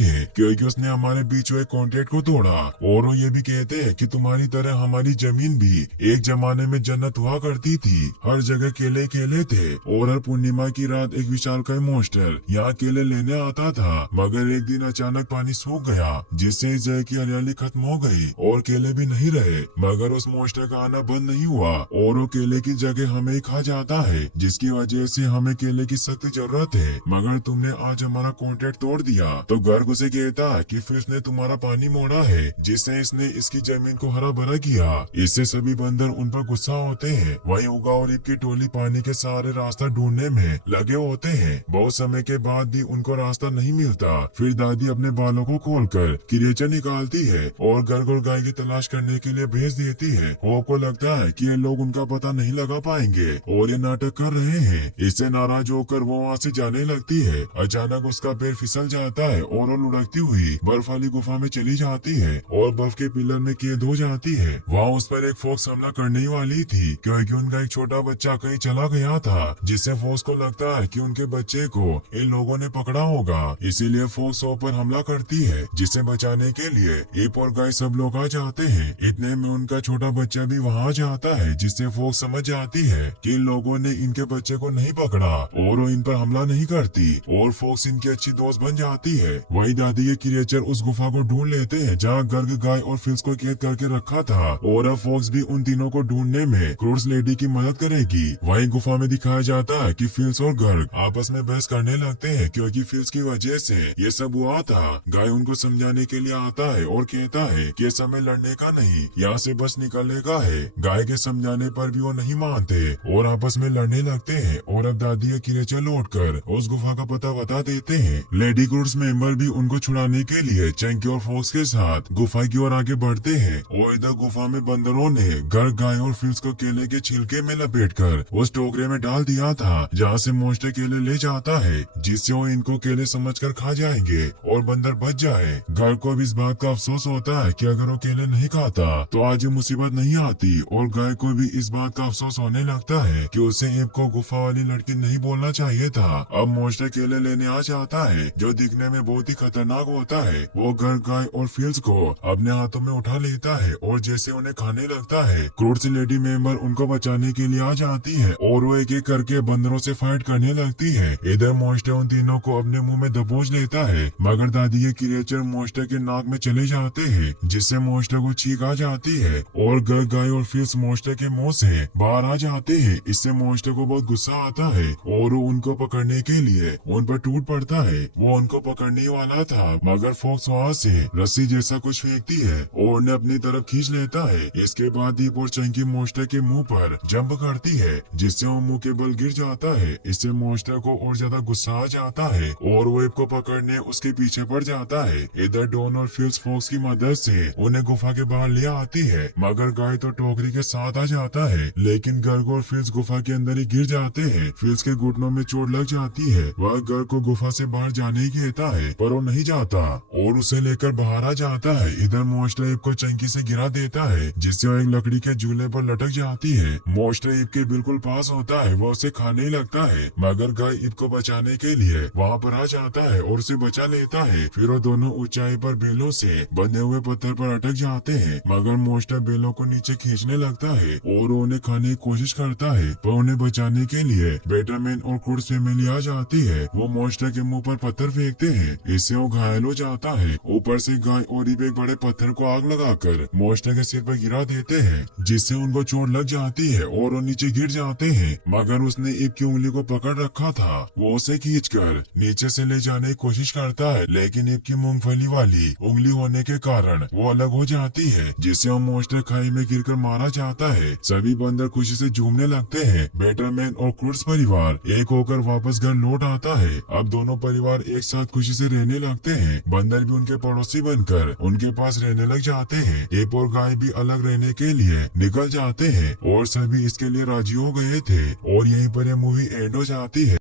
है क्योंकि उसने हमारे बीच हुए कॉन्ट्रैक्ट को तोड़ा और वो ये भी कहते हैं कि तुम्हारी तरह हमारी जमीन भी एक जमाने में जन्नत हुआ करती थी। हर जगह केले केले थे और हर पूर्णिमा की रात एक विशालकाय मॉन्स्टर यहाँ केले लेने आता था। मगर एक दिन अचानक पानी सूख गया जिससे इस जगह की हरियाली खत्म हो गई और केले भी नहीं रहे। मगर उस मॉन्स्टर का आना बंद नहीं हुआ और वो केले की जगह हमें खा जाता है जिसकी वजह से हमें केले की सख्त जरूरत है। मगर तुमने आज हमारा कॉन्ट्रैक्ट तोड़ दिया। तो गर्ग उसे कहता है कि फिश ने तुम्हारा पानी मोड़ा है जिससे इसने इसकी जमीन को हरा भरा किया। इससे सभी बंदर उन पर गुस्सा होते हैं। वहीं उगा और इब की टोली पानी के सहारे रास्ता ढूंढने में लगे होते हैं। बहुत समय के बाद भी उनको रास्ता नहीं मिलता। फिर दादी अपने बालों को खोलकर क्रिएचर निकालती है और गर्ग और गाय की तलाश करने के लिए भेज देती है। होप को लगता है कि ये लोग उनका पता नहीं लगा पाएंगे और ये नाटक कर रहे हैं। इससे नाराज होकर वो वहाँ से जाने लगती है। अचानक उसका पैर फिसल जाता है और वो लुढ़कती हुई बर्फ वाली गुफा में चली जाती है और बर्फ के पिलर में कैद हो जाती है। वहाँ उस पर एक फॉक्स हमला करने ही वाली थी क्योंकि उनका एक छोटा बच्चा कहीं चला गया था जिससे फॉक्स को लगता है कि उनके बच्चे को इन लोगों ने पकड़ा होगा। इसीलिए फॉक्स पर हमला करती है जिसे बचाने के लिए इप और गाय सब लोग आ जाते हैं। इतने में उनका छोटा बच्चा भी वहाँ जाता है जिससे फॉक्स समझ जाती है कि इन लोगों ने इनके बच्चे को नहीं पकड़ा और वो इन पर हमला नहीं करती और फॉक्स इनकी अच्छी दोस्त बन जाती है। वही दादी के क्रिएचर उस गुफा को ढूंढ लेते हैं जहाँ गर्ग, गाय और फिल्स को कैद करके रखा था और अब फॉक्स भी उन तीनों को ढूंढने में क्रोड्स लेडी की मदद करेगी। वही गुफा में दिखाया जाता है कि फिल्स और गर्ग आपस में बहस करने लगते हैं क्योंकि फिल्स की वजह से ये सब हुआ था। गाय उनको समझाने के लिए आता है और कहता है कि समय लड़ने का नहीं, यहाँ से बस निकलने का है। गाय के समझाने पर भी वो नहीं मानते और आपस में लड़ने लगते हैं और अब दादी के क्रिएचर लौटकर उस गुफा का पता बता देते हैं। लेडी क्रूड्स मेंबर भी उनको छुड़ाने के लिए चंकी और फॉक्स के साथ गुफा की ओर आगे बढ़ते हैं और इधर गुफा में बंदरों ने गर्ग, गाय और फिल्स को केले के छिलके में लपेटकर उस टोकरे में डाल दिया था जहाँ से मॉन्स्टर केले ले जाता है जिससे वो इनको केले समझकर खा जाएंगे और बंदर बच जाए। गर्ग को भी इस बात का अफसोस होता है कि अगर वो केले नहीं खाता तो आज ये मुसीबत नहीं आती और गाय को भी इस बात का अफसोस होने लगता है कि उसे एब को गुफा वाली लड़की नहीं बोलना चाहिए था। अब मॉन्स्टर केले लेने आ जाता है जो दिखने में बहुत ही खतरनाक होता है। वो गर्ग, गाय और फिल्स को अपने हाथों में उठा लेता है और जैसे उन्हें खाने लगता है क्रूड्स लेडी मेंबर उनको बचाने के लिए आ जाती है और वो एक एक करके बंदरों से फाइट करने लगती है। इधर मॉन्स्टर उन तीनों को अपने मुंह में दबोच लेता है मगर दादी के क्रिएचर मॉन्स्टर के नाक में चले जाते हैं जिससे मॉन्स्टर को छींक आ जाती है और गर्ग, गाय और फिल्स मॉन्स्टर के मुंह से बाहर आ जाते हैं। इससे मॉन्स्टर को बहुत गुस्सा आता है और वो उनको पकड़ने के लिए उन पर टूट पड़ता है। वो उनको पकड़ने वाला था मगर फॉक्स वहाँ से रस्सी जैसा कुछ फेंकती है और उन्हें अपनी तरफ खींच लेता है। इसके बाद दीप और चंकी मॉन्स्टर के मुंह पर जंप करती है जिससे वो मुंह के बल गिर जाता है। इससे मॉन्स्टर को और ज्यादा गुस्सा आ जाता है और वो एब को पकड़ने उसके पीछे पड़ जाता है। इधर डॉन और फिल्स फॉक्स की मदद से उन्हें गुफा के बाहर ले आती है मगर गाय तो टोकरी के साथ आ जाता है लेकिन गर्ग और फिल्स गुफा के अंदर ही गिर जाते हैं। फिल्स के घुटनों में चोट लग जाती है। वह गर्ग को गुफा से बाहर जाने ही कहता है पर वो नहीं जाता और उसे लेकर बाहर आ जाता है। इधर मॉन्स्टर एब को चंकी से गिरा देता है जिससे वो एक लकड़ी के झूले पर लटक जाती है। मॉन्स्टर एब के बिल्कुल पास होता है। वो उसे खाने लगता है मगर गाय एब को बचाने के लिए वहाँ पर आ जाता है और उसे बचा लेता है। फिर वो दोनों ऊंचाई पर बेलों से बंधे हुए पत्थर पर अटक जाते हैं मगर मॉन्स्टर बेलों को नीचे खींचने लगता है और उन्हें खाने की कोशिश करता है पर उन्हें बचाने के लिए बेटरमैन और क्रूड्स फैमिली आ जाती है। वो मॉन्स्टर के मुंह पर पत्थर फेंकते हैं इससे वो घायल हो जाता है। ऊपर से गाय और इब एक बड़े पत्थर को आग लगाकर मॉन्स्टर के सिर पर गिरा देते हैं जिससे उनको चोट लग जाती है और वो नीचे गिर जाते हैं मगर उसने इब की उंगली को पकड़ रखा था वो उसे खींचकर नीचे से ले जाने की कोशिश करता है, लेकिन इब की मूंगफली वाली उंगली होने के कारण वो अलग हो जाती है, जिससे वो मॉन्स्टर खाई में गिरकर मारा जाता है। सभी बंदर खुशी से झूमने लगते हैं। बैटरमैन और क्रूड्स परिवार एक होकर वापस घर लौट आता है। अब दोनों परिवार एक साथ खुशी से रहने लगते हैं। बंदर भी उनके पड़ोसी बनकर उनके पास रहने लग जाते हैं। एप और गाय भी अलग रहने के लिए निकल जाते हैं और सभी इसके लिए राजी हो गए थे। और यहीं पर यह मूवी एंड हो जाती है।